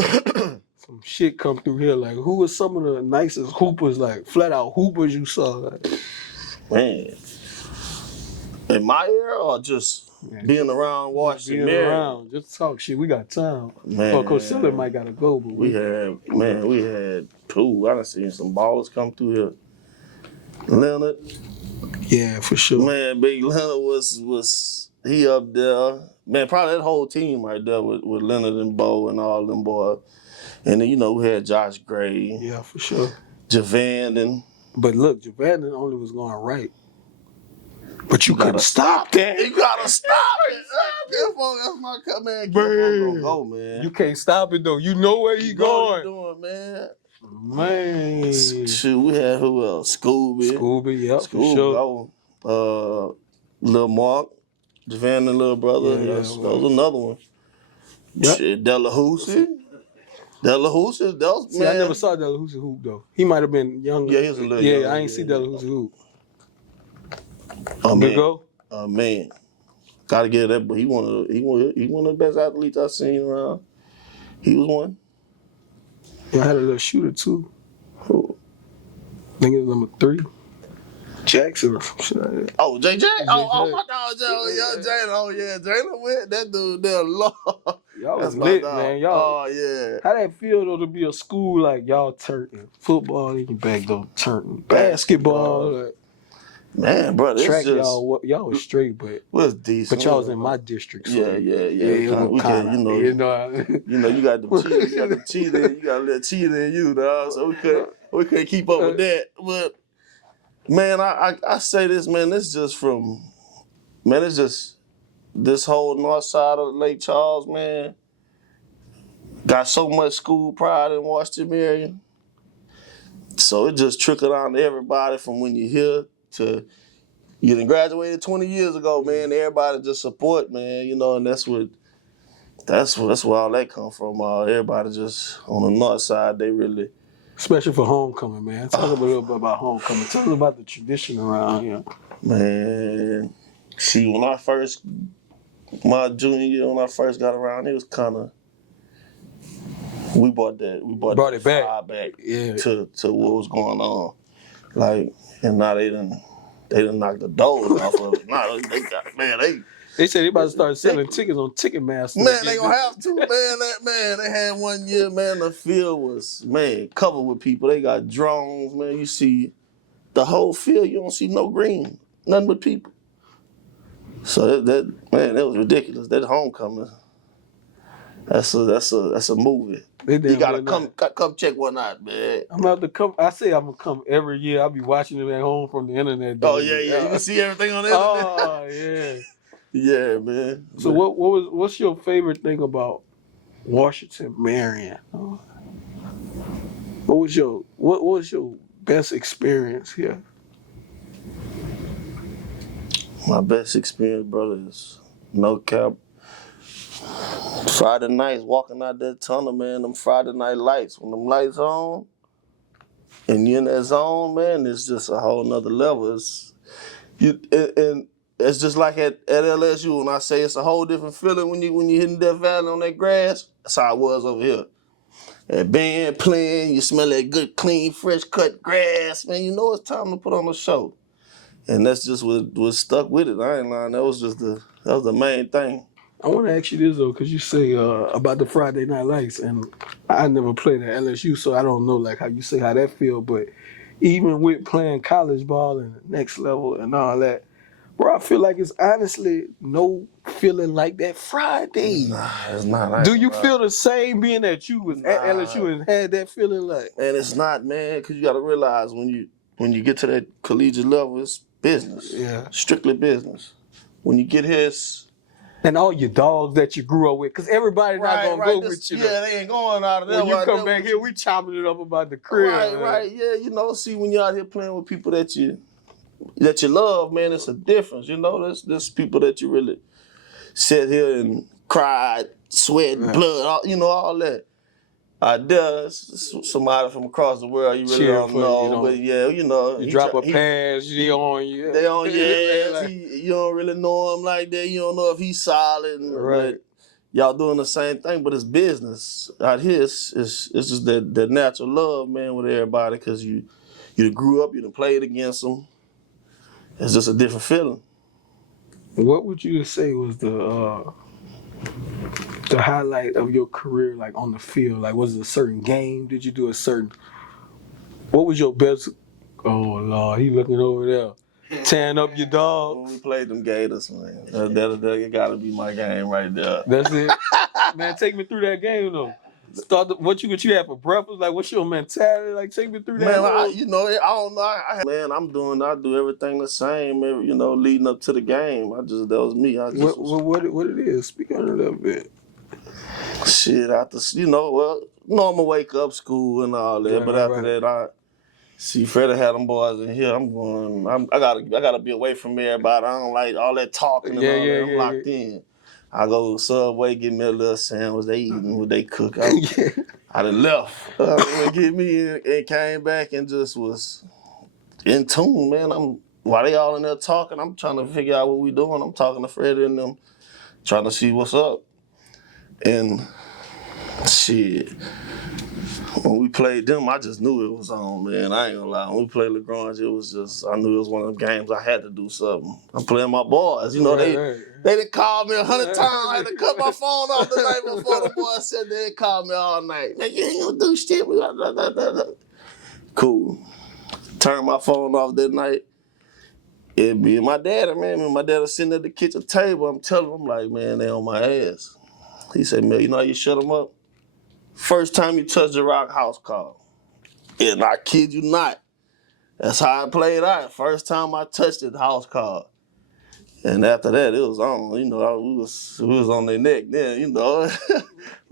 shit come through here. Like, who was some of the nicest hoopers, like flat out hoopers you saw? Like? Man, in my era or just being around Washington? Being around, just talk shit. We got time. Man, well, Coach Siller might gotta go, but we had two. I done seen some ballers come through here. Leonard. Yeah, for sure. Man, Big Leonard was he up there. Man, probably that whole team right there with Leonard and Bo and all them boys. And then, you know, we had Josh Gray. Yeah, for sure. Javandon. But look, Javandon only was going right. But you couldn't stop that. You gotta stop it. That's my cut, man. Go, man. You can't stop it, though. You know where he going. What you doing, man? Man. Shoot, we had who else? Scooby, yep, for sure. Lil Mark. Javandon, little brother. That was another one. Yep. Shit, Delahousie. That was, see, man. I never saw Delahousie hoop, though. He might have been younger. Yeah, he was a little younger. Yeah, I ain't see Delahousie hoop. Man. Go? Man. Gotta get that, but he one of the best athletes I've seen around. He was one. Yeah, I had a little shooter, too. Who? I think it was number 3. Jackson or some shit like that. Oh, JJ? Oh, my dog, Jalen. Oh, yeah, Jalen went. That dude there, Lord. Y'all was lit, man. Y'all. Oh, yeah. How that feel, though, to be a school like y'all turning? Football, you can back though, turning. Basketball. Like, man, bro, this track, just... y'all was straight, but... was decent. But y'all was in my district, so... Yeah. You got the cheater, you got a little cheater in you, dog, so we couldn't keep up with that, but... Man, I say this, man, it's just this whole north side of Lake Charles, man, got so much school pride in Washington area. So it just trickled down to everybody from when you're here to you done graduated 20 years ago, man. Everybody just support, man, you know, and that's where all that come from. Everybody just on the north side, they really... Especially for homecoming, man. Talk a little bit about homecoming. Tell us about the tradition around here. Man, see, my junior year, when I first got around, it was kind of, we brought it back yeah. to what was going on. Like, and now they done they done knocked the doors off of it. Nah, they got, man, They said they about to start selling ridiculous. tickets on Ticketmaster. Man, they gonna have to, man. They had one year, man, the field was, man, covered with people. They got drones, man. You see the whole field, you don't see no green, nothing but people. So that was ridiculous. That homecoming, that's a movie. You gotta come check one out, man. I'm about to come. I say I'm gonna come every year. I'll be watching it at home from the internet. Oh yeah. You can see everything on the internet. Oh yeah. Yeah, man. So what's your favorite thing about Washington, Marion? What was your best experience here? My best experience, brother, is no cap. Friday nights, walking out that tunnel, man, them Friday night lights. When them lights on and you're in that zone, man, it's just a whole nother level. And it's just like at LSU, when I say it's a whole different feeling when you hitting Death Valley on that grass. That's how it was over here. That band playing, you smell that good, clean, fresh cut grass, man. You know it's time to put on a show. And that's just what stuck with it. I ain't lying. That was the main thing. I want to ask you this though, because you say about the Friday Night Lights, and I never played at LSU, so I don't know like how you say how that feel. But even with playing college ball and the next level and all that, bro, I feel like it's honestly no feeling like that Friday. Nah, it's not. Do you feel the same being that you was at LSU and had that feeling like? And it's not, man, because you got to realize when you get to that collegiate level, it's business. Yeah. Strictly business. When you get here, it's... And all your dogs that you grew up with, because everybody's not going to go with you. Yeah, they ain't going out of there. When you come back here, we chopping it up about the crib. Right. Yeah, see, when you're out here playing with people that you love, man, it's a difference. There's people that you really sit here and cried, sweat, blood, all that. There's somebody from across the world you really don't know, but yeah, you drop a pass, they on you. They on your ass. You don't really know him like that. You don't know if he's solid. Right. But y'all doing the same thing, but it's business. Out here, it's just that natural love, man, with everybody, because you grew up, you done played against them. It's just a different feeling. What would you say was the highlight of your career, like on the field? Like, was it a certain game? Did you do a certain? What was your best? Oh Lord, he looking over there, tearing up your dogs. When we played them Gators, man, that gotta be my game right there. That's it, man. Take me through that game though. What you had for breakfast? Like, what's your mentality? Like, take me through that. Man, I don't know. I do everything the same. Leading up to the game. That was me. What it is? Speak on it a little bit. Shit, after normal wake up, school and all that. But after that, I see Freddie had them boys in here. I gotta be away from everybody. I don't like all that talking and all that. I'm locked in. I go to Subway, get me a little sandwich. They eating what they cook. I done left. Get me in and came back and just was in tune, man. While they all in there talking, I'm trying to figure out what we doing. I'm talking to Freddie and them, trying to see what's up. And shit, when we played them, I just knew it was on, man. I ain't gonna lie. When we played LaGrange, I knew it was one of them games I had to do something. I'm playing my boys. They done called me 100 times. I had to cut my phone off the night before. The boys said they called me all night. Man, you ain't gonna do shit. Cool. Turned my phone off that night. It be my daddy, man. My daddy was sitting at the kitchen table. I'm telling him, like, man, they on my ass. He said, man, you know how you shut them up? First time you touch the rock, house call. And I kid you not. That's how I played out. First time I touched it, house call. And after that, it was on. We was on their neck then, we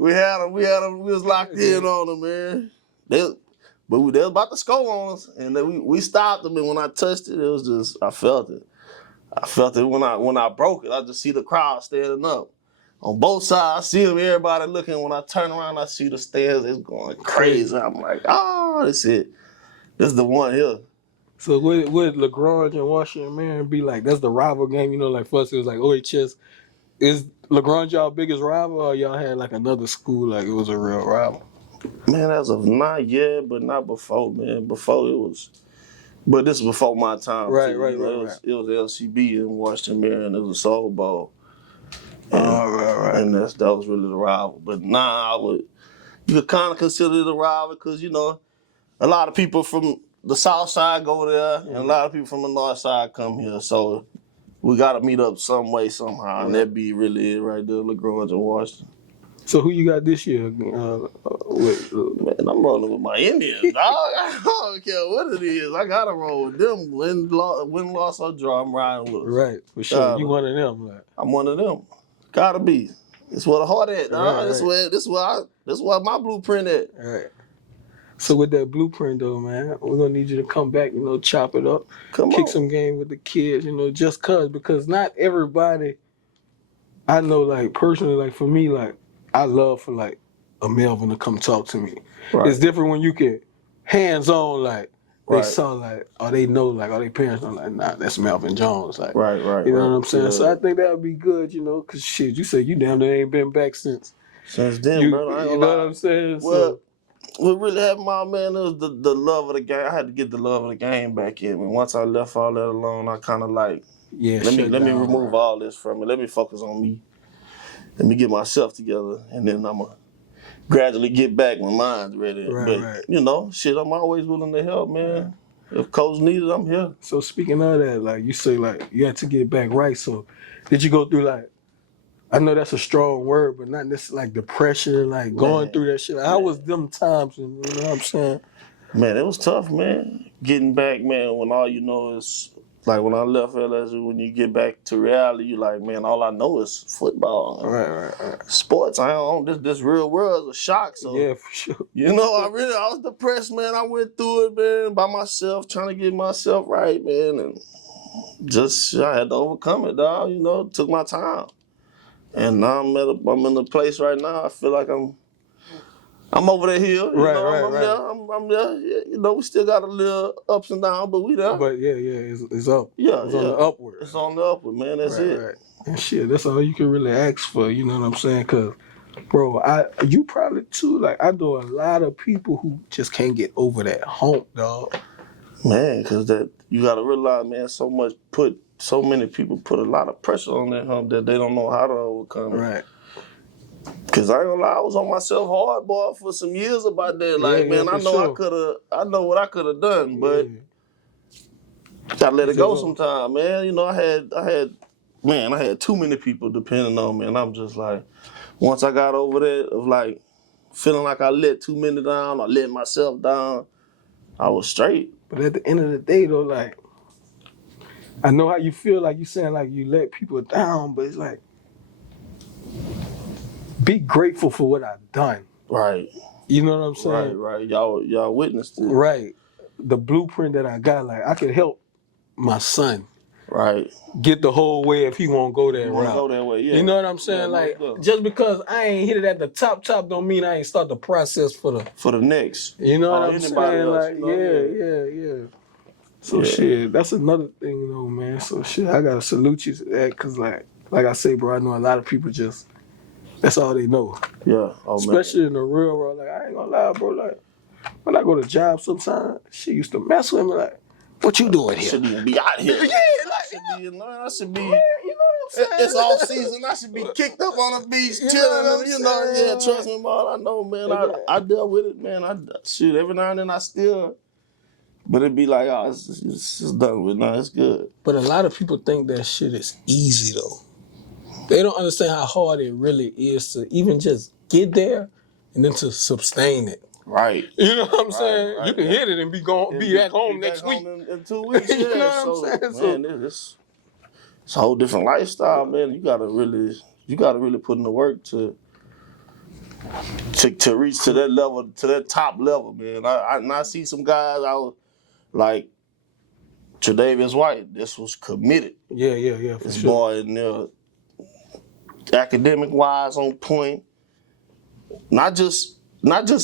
was locked in on them, man. They was about to score on us. And then we stopped them, and when I touched it, it was just, I felt it. I felt it when I broke it. I just see the crowd standing up. On both sides, I see them, everybody looking. When I turn around, I see the stairs. It's going crazy. I'm like, that's it. This is the one here. So would LaGrange and Washington Marion be like, that's the rival game? Like for us, it was like OHS. Is LaGrange y'all biggest rival, or y'all had like another school, like it was a real rival? Man, as of not yet, but not before, man. Before it But this was before my time. Right, too. right, You know, right, it was LCB in Washington, Maryland. It was a soul ball. And, right. And that was really the rival. But you could kind of consider it a rival because, you know, a lot of people from the south side go there and a lot of people from the north side come here. So we got to meet up some way, somehow. Right. And that'd be really it right there, LaGrange and Washington. So who you got this year? Man, I'm rolling with my Indians, dog. I don't care what it is. I got to roll with them. Win, loss, or draw, I'm riding with them. Right, for sure. You one of them. Like. I'm one of them. Gotta be. It's where the heart at, dog. Right. This where my blueprint at. Right. So with that blueprint though, man, we're gonna need you to come back, you know, chop it up, kick some game with the kids, you know, just because not everybody. I know, like personally, like for me, like I love for like a Melvin to come talk to me. Right. It's different when you can hands on, like they saw, like, or they know, like, or their parents know, like, nah, that's Melvin Jones, like, right. You know what I'm saying? Yeah. So I think that would be good, you know, cause shit, you say you damn near ain't been back since then, bro. You know what I'm saying? Well, what really happened, my man, it was the love of the game. I had to get the love of the game back in me. Once I left all that alone, I kind of like, let me remove all this from me. Let me focus on me. Let me get myself together, and then I'm going to gradually get back when mine's ready. But, you know, shit, I'm always willing to help, man. If coach needed, I'm here. So speaking of that, like you say, like you had to get back right. So did you go through like, I know that's a strong word, but not necessarily like depression, like going through that shit. Like, how was them times? You know what I'm saying? Man, it was tough, man. Getting back, man, when all you know is, like when I left LSU, when you get back to reality, you like, man, all I know is football. Right. Sports, I don't, this real world is a shock. So, yeah, for sure. You know, I was depressed, man. I went through it, man, by myself, trying to get myself right, man. And I had to overcome it, dog. You know, it took my time. And now I'm in a place right now, I feel like I'm over that hill. You know, I'm there. Yeah, you know, we still got a little ups and downs, but we there. But it's up. Yeah, it's on the upward. It's on the upward, man. That's it. Right. And shit, that's all you can really ask for. You know what I'm saying? Cause, bro, you probably too. Like I know a lot of people who just can't get over that hump, dog. Man, cause you gotta realize, man, so many people put a lot of pressure on that hump that they don't know how to overcome it. Right. Cause I ain't gonna lie, I was on myself hard, boy, for some years about that. Like, man, I know what I could have done, but gotta let it go sometime, man. You know, I had too many people depending on me, and I'm just like, once I got over that of like feeling like I let too many down, I let myself down, I was straight. But at the end of the day, though, like, I know how you feel, like you saying like you let people down, but it's like, be grateful for what I've done. Right. You know what I'm saying? Right. Y'all witnessed it. Right. The blueprint that I got, like I could help my son. Right. Get the whole way if he won't go that route. Go that way, yeah. You know what I'm saying? Like just because I ain't hit it at the top don't mean I ain't start the process for the next. You know what I'm saying? Else, like, you know? Yeah. So shit, that's another thing, you know, man. So shit, I gotta salute you to that, because like I say, bro, I know a lot of people just, that's all they know. Yeah. Especially in the real world. Like, I ain't gonna lie, bro. Like, when I go to jobs sometimes, she used to mess with me like, what you doing here? I shouldn't even be out here. I should be, you know what I'm saying? It's all season. I should be kicked up on the beach, chilling. You know, yeah, trust me, man. I know, man. I dealt with it, man. Every now and then I still, but it'd be like, oh, it's done with. No, it's good. But a lot of people think that shit is easy, though. They don't understand how hard it really is to even just get there and then to sustain it. Right. You know what I'm saying? Right. You can hit it and be back home next week. In 2 weeks, yeah. You know what I'm saying? Man, it's a whole different lifestyle, man. You gotta really put in the work to reach to that level, to that top level, man. I see some guys out like Tre'Davious White. This was committed. Yeah. This boy in there, academic wise, on point. Not just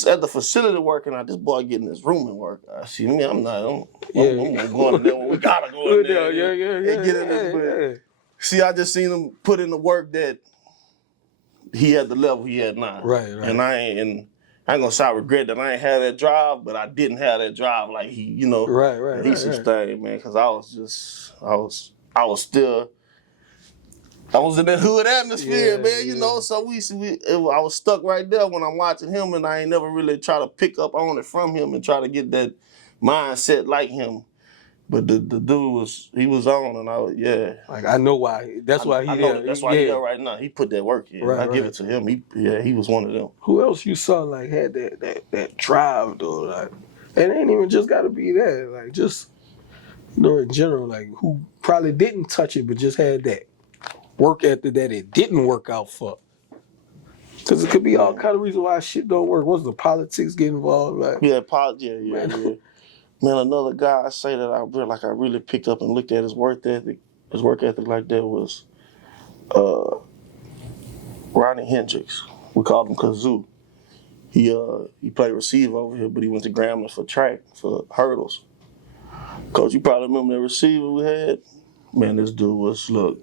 at the facility working out. This boy getting his room and work. See me, I'm going in there when we gotta go in there. Yeah. And get in there. See, I just seen him put in the work that he had the level he had now. Right. And I ain't gonna say I regret that I ain't had that drive, but I didn't have that drive like he, you know. Right. He sustained, man, because I was in that hood atmosphere, man, you know, so I was stuck right there when I'm watching him, and I ain't never really try to pick up on it from him and try to get that mindset like him. But the dude was on, and Like I know why. That's why I know that's why he there right now. He put that work in. Right, I give it to him. He was one of them. Who else you saw like had that drive though? Like, it ain't even just got to be that. Like just in general, like who probably didn't touch it but just had that work ethic that it didn't work out for. Because it could be all kind of reasons why shit don't work. What's the politics get involved? Like Yeah. Man, another guy I say that I really picked up and looked at his work ethic like that was Ronnie Hendricks. We called him Kazoo. He played receiver over here, but he went to Grambling for track, for hurdles. Coach, you probably remember that receiver we had? Man, this dude was a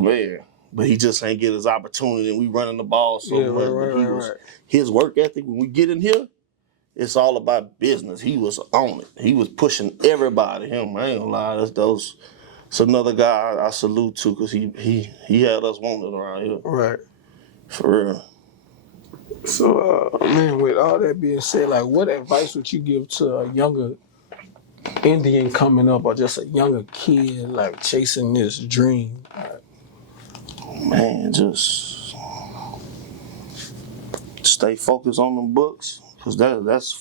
man. But he just ain't get his opportunity, and we running the ball so much. But his work ethic, when we get in here, it's all about business. He was on it. He was pushing everybody. Him, I ain't gonna lie. It's another guy I salute to because he had us wanted around here. Right. For real. So, man, with all that being said, like, what advice would you give to a younger Indian coming up, or just a younger kid like chasing this dream? Man, just stay focused on them books. Cause that's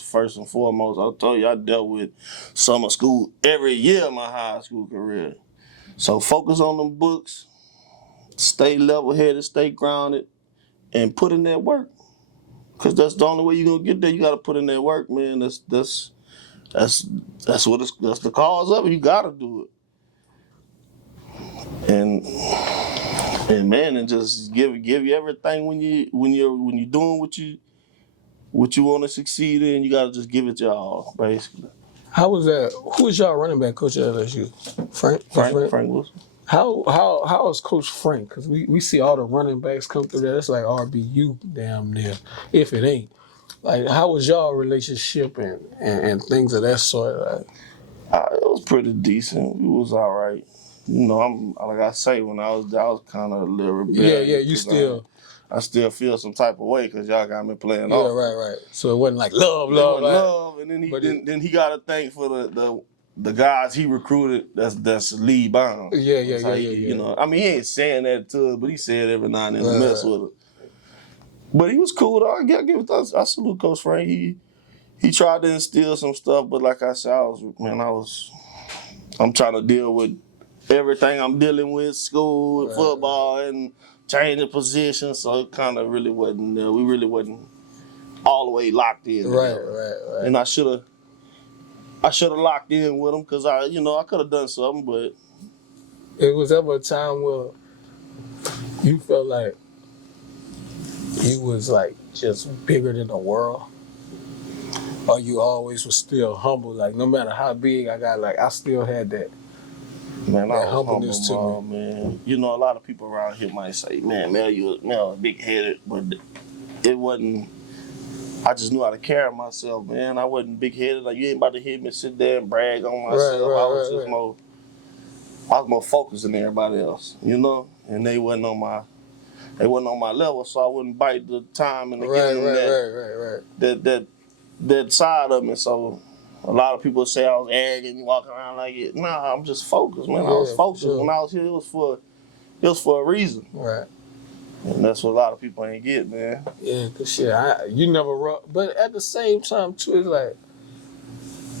first and foremost. I told you I dealt with summer school every year of my high school career. So focus on them books, stay level-headed, stay grounded, and put in that work. Cause that's the only way you're gonna get there. You gotta put in that work, man. That's the cause of it. You gotta do it. And man, and just give you everything when you're doing what you want to succeed in. You gotta just give it your all, basically. How was that? Who was y'all running back coach at LSU? Frank Wilson. How is Coach Frank? Because we see all the running backs come through there. It's like RBU damn near, if it ain't. Like, how was y'all relationship and things of that sort? Like, It was pretty decent. It was all right. You know, I'm like I say, when I was kind of a little rebellious. Yeah. You still. I still feel some type of way because y'all got me playing Yeah, off. right. So it wasn't like love, and then he got to thank for the guys he recruited. That's lead bound. Yeah. You know, I mean, he ain't saying that to us, but he said every now and then to mess with us. But he was cool though. I salute Coach Frank. He tried to instill some stuff, but like I said, I'm trying to deal with everything I'm dealing with, school and football and changing positions, so it kind of really wasn't, we really wasn't all the way locked in. Right. And I should have locked in with him because I could have done something, but. It was ever a time where you felt like you was like just bigger than the world? Or you always was still humble, like no matter how big I got, like I still had that. Man, I was humbleness humble, to me. Man. You know, a lot of people around here might say, man, Mel, you big-headed, but it wasn't. I just knew how to carry myself, man. I wasn't big-headed. Like, you ain't about to hear me sit there and brag on myself. I was more focused than everybody else, you know? And they wasn't on my level, so I wouldn't bite the time and that side of me. So a lot of people say I was arrogant and walking around like it. Nah, I'm just focused, man. I was focused. Sure. When I was here, it was for a reason. Right. And that's what a lot of people ain't get, man. Yeah, cause shit, you never run. But at the same time, too, it's like,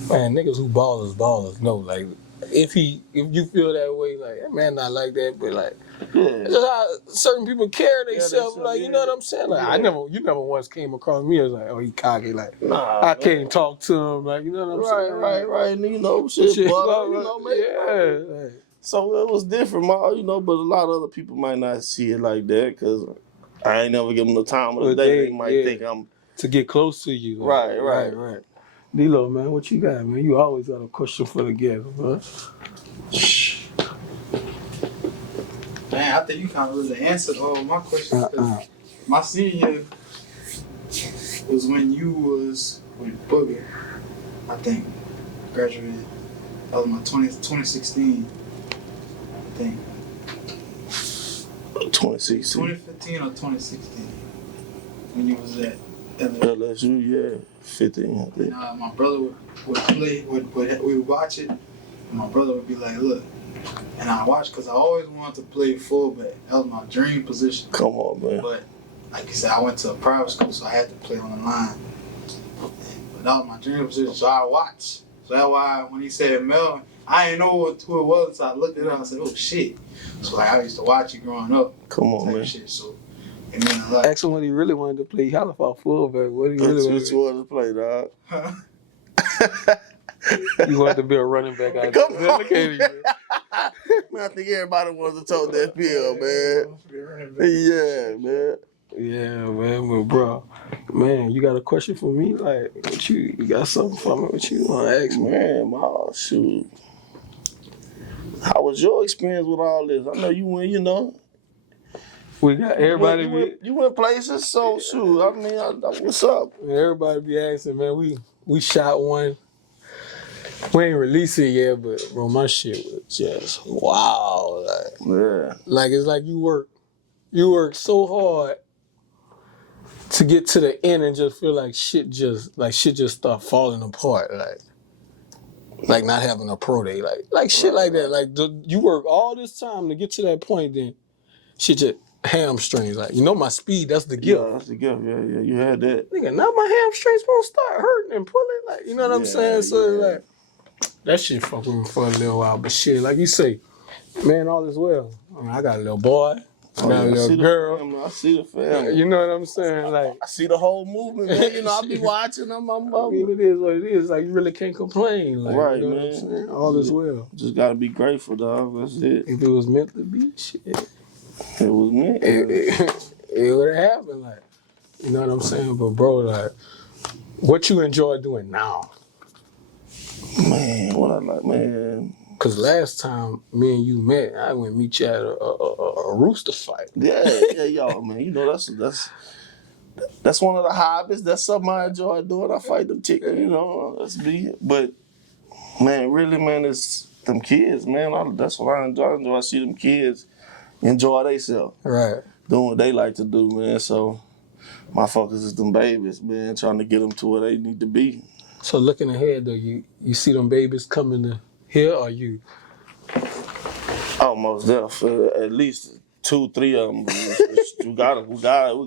man, niggas who ballers know. Like, if you feel that way, like, that man not like that, but like, that's just how certain people carry themselves. Like, you know what I'm saying? Like, you never once came across me as like, oh, he cocky. Like, I can't talk to him. Like, you know what I'm saying? Right. And you know, shit, butter, you know, man. Yeah. So it was different, you know, but a lot of other people might not see it like that because I ain't never give them the time of the day. They might think I'm... To get close to you. Like, right. D-Lo, man, what you got, man? You always got a question for the guest, bro. Man, I think you kind of really answered all my questions. My senior was when you was with Booger, I think, graduated. That was my 2016, I think. 2016. 2015 or 2016, when you was at LSU, yeah, 15, I think. My brother would play, we would watch it, and my brother would be like, look, and I watched because I always wanted to play fullback. That was my dream position. Come on, man. But like you said, I went to a private school, so I had to play on the line. But that was my dream position, so I watched. So that's why when he said Melvin, I didn't know who it was, so I looked it up and said, oh shit. So like I used to watch you growing up. Come on, man. Shit, so it meant a lot. Ask him what he really wanted to play. He holler for fullback. What he really What you wanted to play, dog? You wanted to be a running back out Come there. on. Look at him, man. Man, I think everybody wants to tote that pill, man. Yeah, man. Yeah, man, but bro, man, you got a question for me? Like, what you got something for me? What you want to ask me? Man, oh, shoot. How was your experience with all this? I know you went, you know. We got everybody. You went places, so shoot. I mean, what's up? Everybody be asking, man. We shot one. We ain't released it yet, but bro, my shit was just wow. Like it's like you work so hard to get to the end and just feel like shit just start falling apart. Like not having a pro day, like shit like that. Like you work all this time to get to that point, then shit just hamstrings. Like, you know, my speed, that's the gift. Yeah, that's the gift. Yeah, you had that. Nigga, now my hamstrings won't start hurting and pulling. Like, you know what I'm saying? So like that shit fucked with me for a little while. But shit, like you say, man, all is well. I mean, I got a little boy. I got a little girl. I see the family. You know what I'm saying? Like, I see the whole movement, man. You know, I be watching. I'm I mean, it is what it is. Like, you really can't complain. Like, right, you know man. what I'm saying? All is well. Just gotta be grateful, dog. That's it. If it was meant to be, shit, It was meant. it would have happened. Like, you know what I'm saying? But bro, like, what you enjoy doing now? Man, what I like, man. Cause last time me and you met, I went meet you at a rooster fight. Yeah, y'all, man. You know that's one of the hobbies. That's something I enjoy doing. I fight them chickens, you know. That's me. But man, really, man, it's them kids, man. That's what I enjoy. I see them kids enjoy themselves, right? Doing what they like to do, man. So my focus is them babies, man. Trying to get them to where they need to be. So looking ahead, though, you see them babies coming to here, or you? Almost there for at least 2-3 of them. we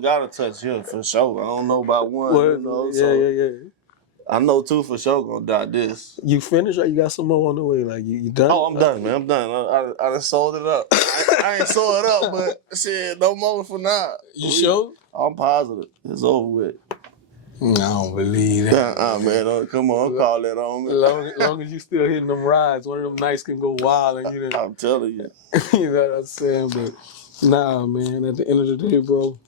gotta touch here for sure. I don't know about one. Well, you know, yeah. I know 2 for sure gonna die this. You finished, or you got some more on the way? Like you done? Oh, I'm done, man. I'm done. I done sold it up. I ain't sold it up, but shit, no more for now. You sure? I'm positive. It's over with. I don't believe that. Man. Come on, call that on me. Long as you still hitting them rides, one of them nights can go wild, and you know. I'm telling you. You know what I'm saying? But nah, man. At the end of the day, bro.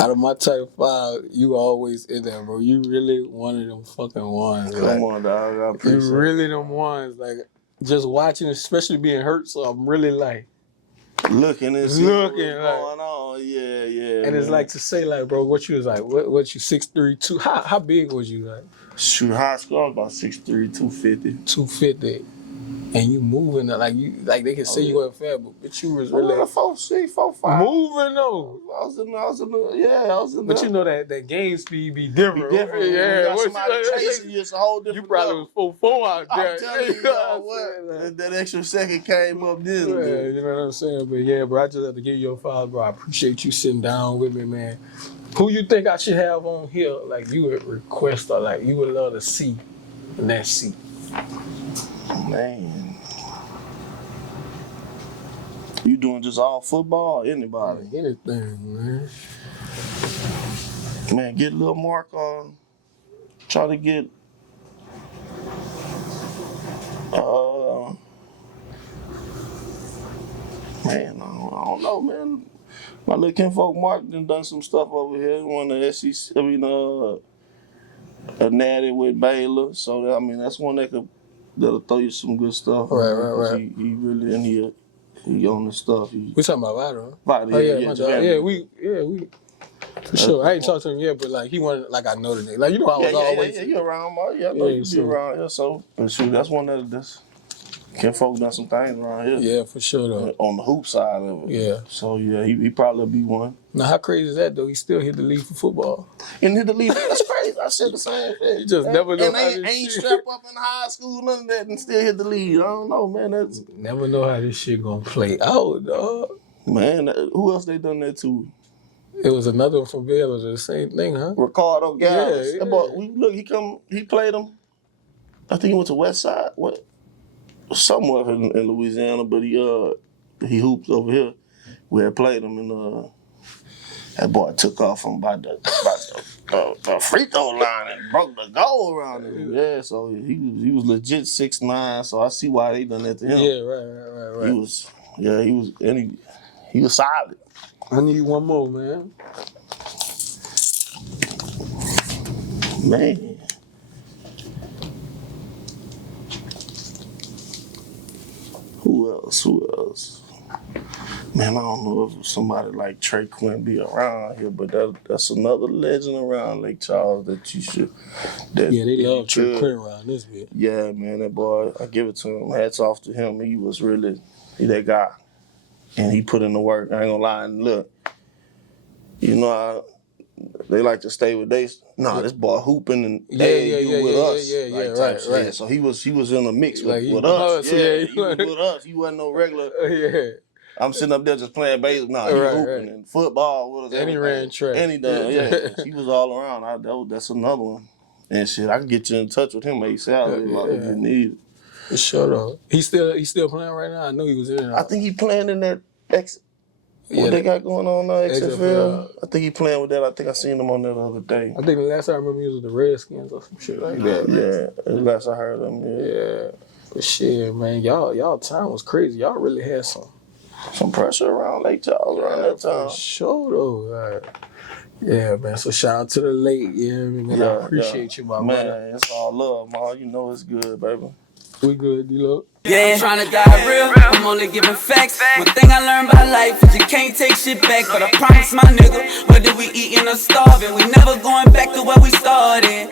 Out of my type 5, you always in there, bro. You really one of them fucking ones. Come on, dog. I appreciate it. You really them ones. Like, just watching, especially being hurt, so I'm really like looking and seeing what's like, going on. Yeah. And it's like to say, like, bro, what you was like, what you 6'3", 2? How big was you, like? Shoot, high school, I was about 6'3", 250. 250. And you moving, like they can say you weren't fat, but you was really 4'6", 4'5". Moving though. I was in But you know that game speed be different. Yeah, when somebody chasing you, it's a whole different. You probably was 4'4" out there. I'm telling you, what? That extra second came up this. Yeah, you know what I'm saying? But yeah, bro, I just have to give you a father, bro. I appreciate you sitting down with me, man. Who you think I should have on here, like you would request or like you would love to see in that seat? Man. You doing just all football or anybody? Anything, man. Man, get a little mark on. Try to get man, I don't know, man. My little kinfolk Mark done some stuff over here. Won the SEC, a natty with Baylor. So that's one that'll throw you some good stuff. Right. He really in here. He on the stuff. We talking about Vital, huh? Vital, Oh yeah, we. For sure. I ain't talked to him yet, but like he wanted, like I know the nigga. Like you know, I was always. Yeah, you around, bro. Yeah, I know you be around here. So, but shoot, that's one of this. Ken Folk done some things around here. Yeah, for sure though. On the hoop side of it. Yeah. So yeah, he probably be one. Now how crazy is that though? He still hit the league for football. And hit the league. That's crazy. I said the same thing. You just never know. And ain't strapped up in high school, none of that, and still hit the league. I don't know, man. That's never know how this shit gonna play out, dog. Man, who else they done that to? It was another one from Vail. It was the same thing, huh? Ricardo Gallis. Yeah. That boy, he played him. I think he went to West Side. Somewhere in Louisiana, but he hooped over here. We had played him, and that boy took off from about the free throw line and broke the goal around him. Yeah, so he was legit 6'9", so I see why they done that to him. Yeah, right. He was solid. I need one more, man. Man. Who else? Man, I don't know if somebody like Trey Quinn be around here, but that's another legend around Lake Charles that you should. They love Trey Quinn around this bit. Yeah, man, that boy, I give it to him. Hats off to him. He was really that guy, and he put in the work. I ain't gonna lie. And look, you know, they like to stay with this boy hooping and with us. Right. So he was in a mix with us. He was with us. He wasn't no regular. I'm sitting up there just playing baseball. He was hooping and football. And he ran track. He was all around. That's another one. And shit, I can get you in touch with him ASAP if you need it. For sure though. He still playing right now? I know he was in. I think he playing in that what they got going on now, XFL? I think he playing with that. I think I seen him on that the other day. I think the last time I remember he was with the Redskins or some shit like that. Yeah, the last I heard of him, Yeah. But shit, man, y'all time was crazy. Y'all really had some pressure around Lake Charles around that time. For sure though. Yeah, man. So shout out to the Lake. Yeah, man. I appreciate you, my man. Man, it's all love, man. You know it's good, baby. We good, D-Lo. Yeah, I'm tryna die real, I'm only giving facts. One thing I learned about life is you can't take shit back. But I promise my nigga, whether we eating or starving, we never going back to where we started.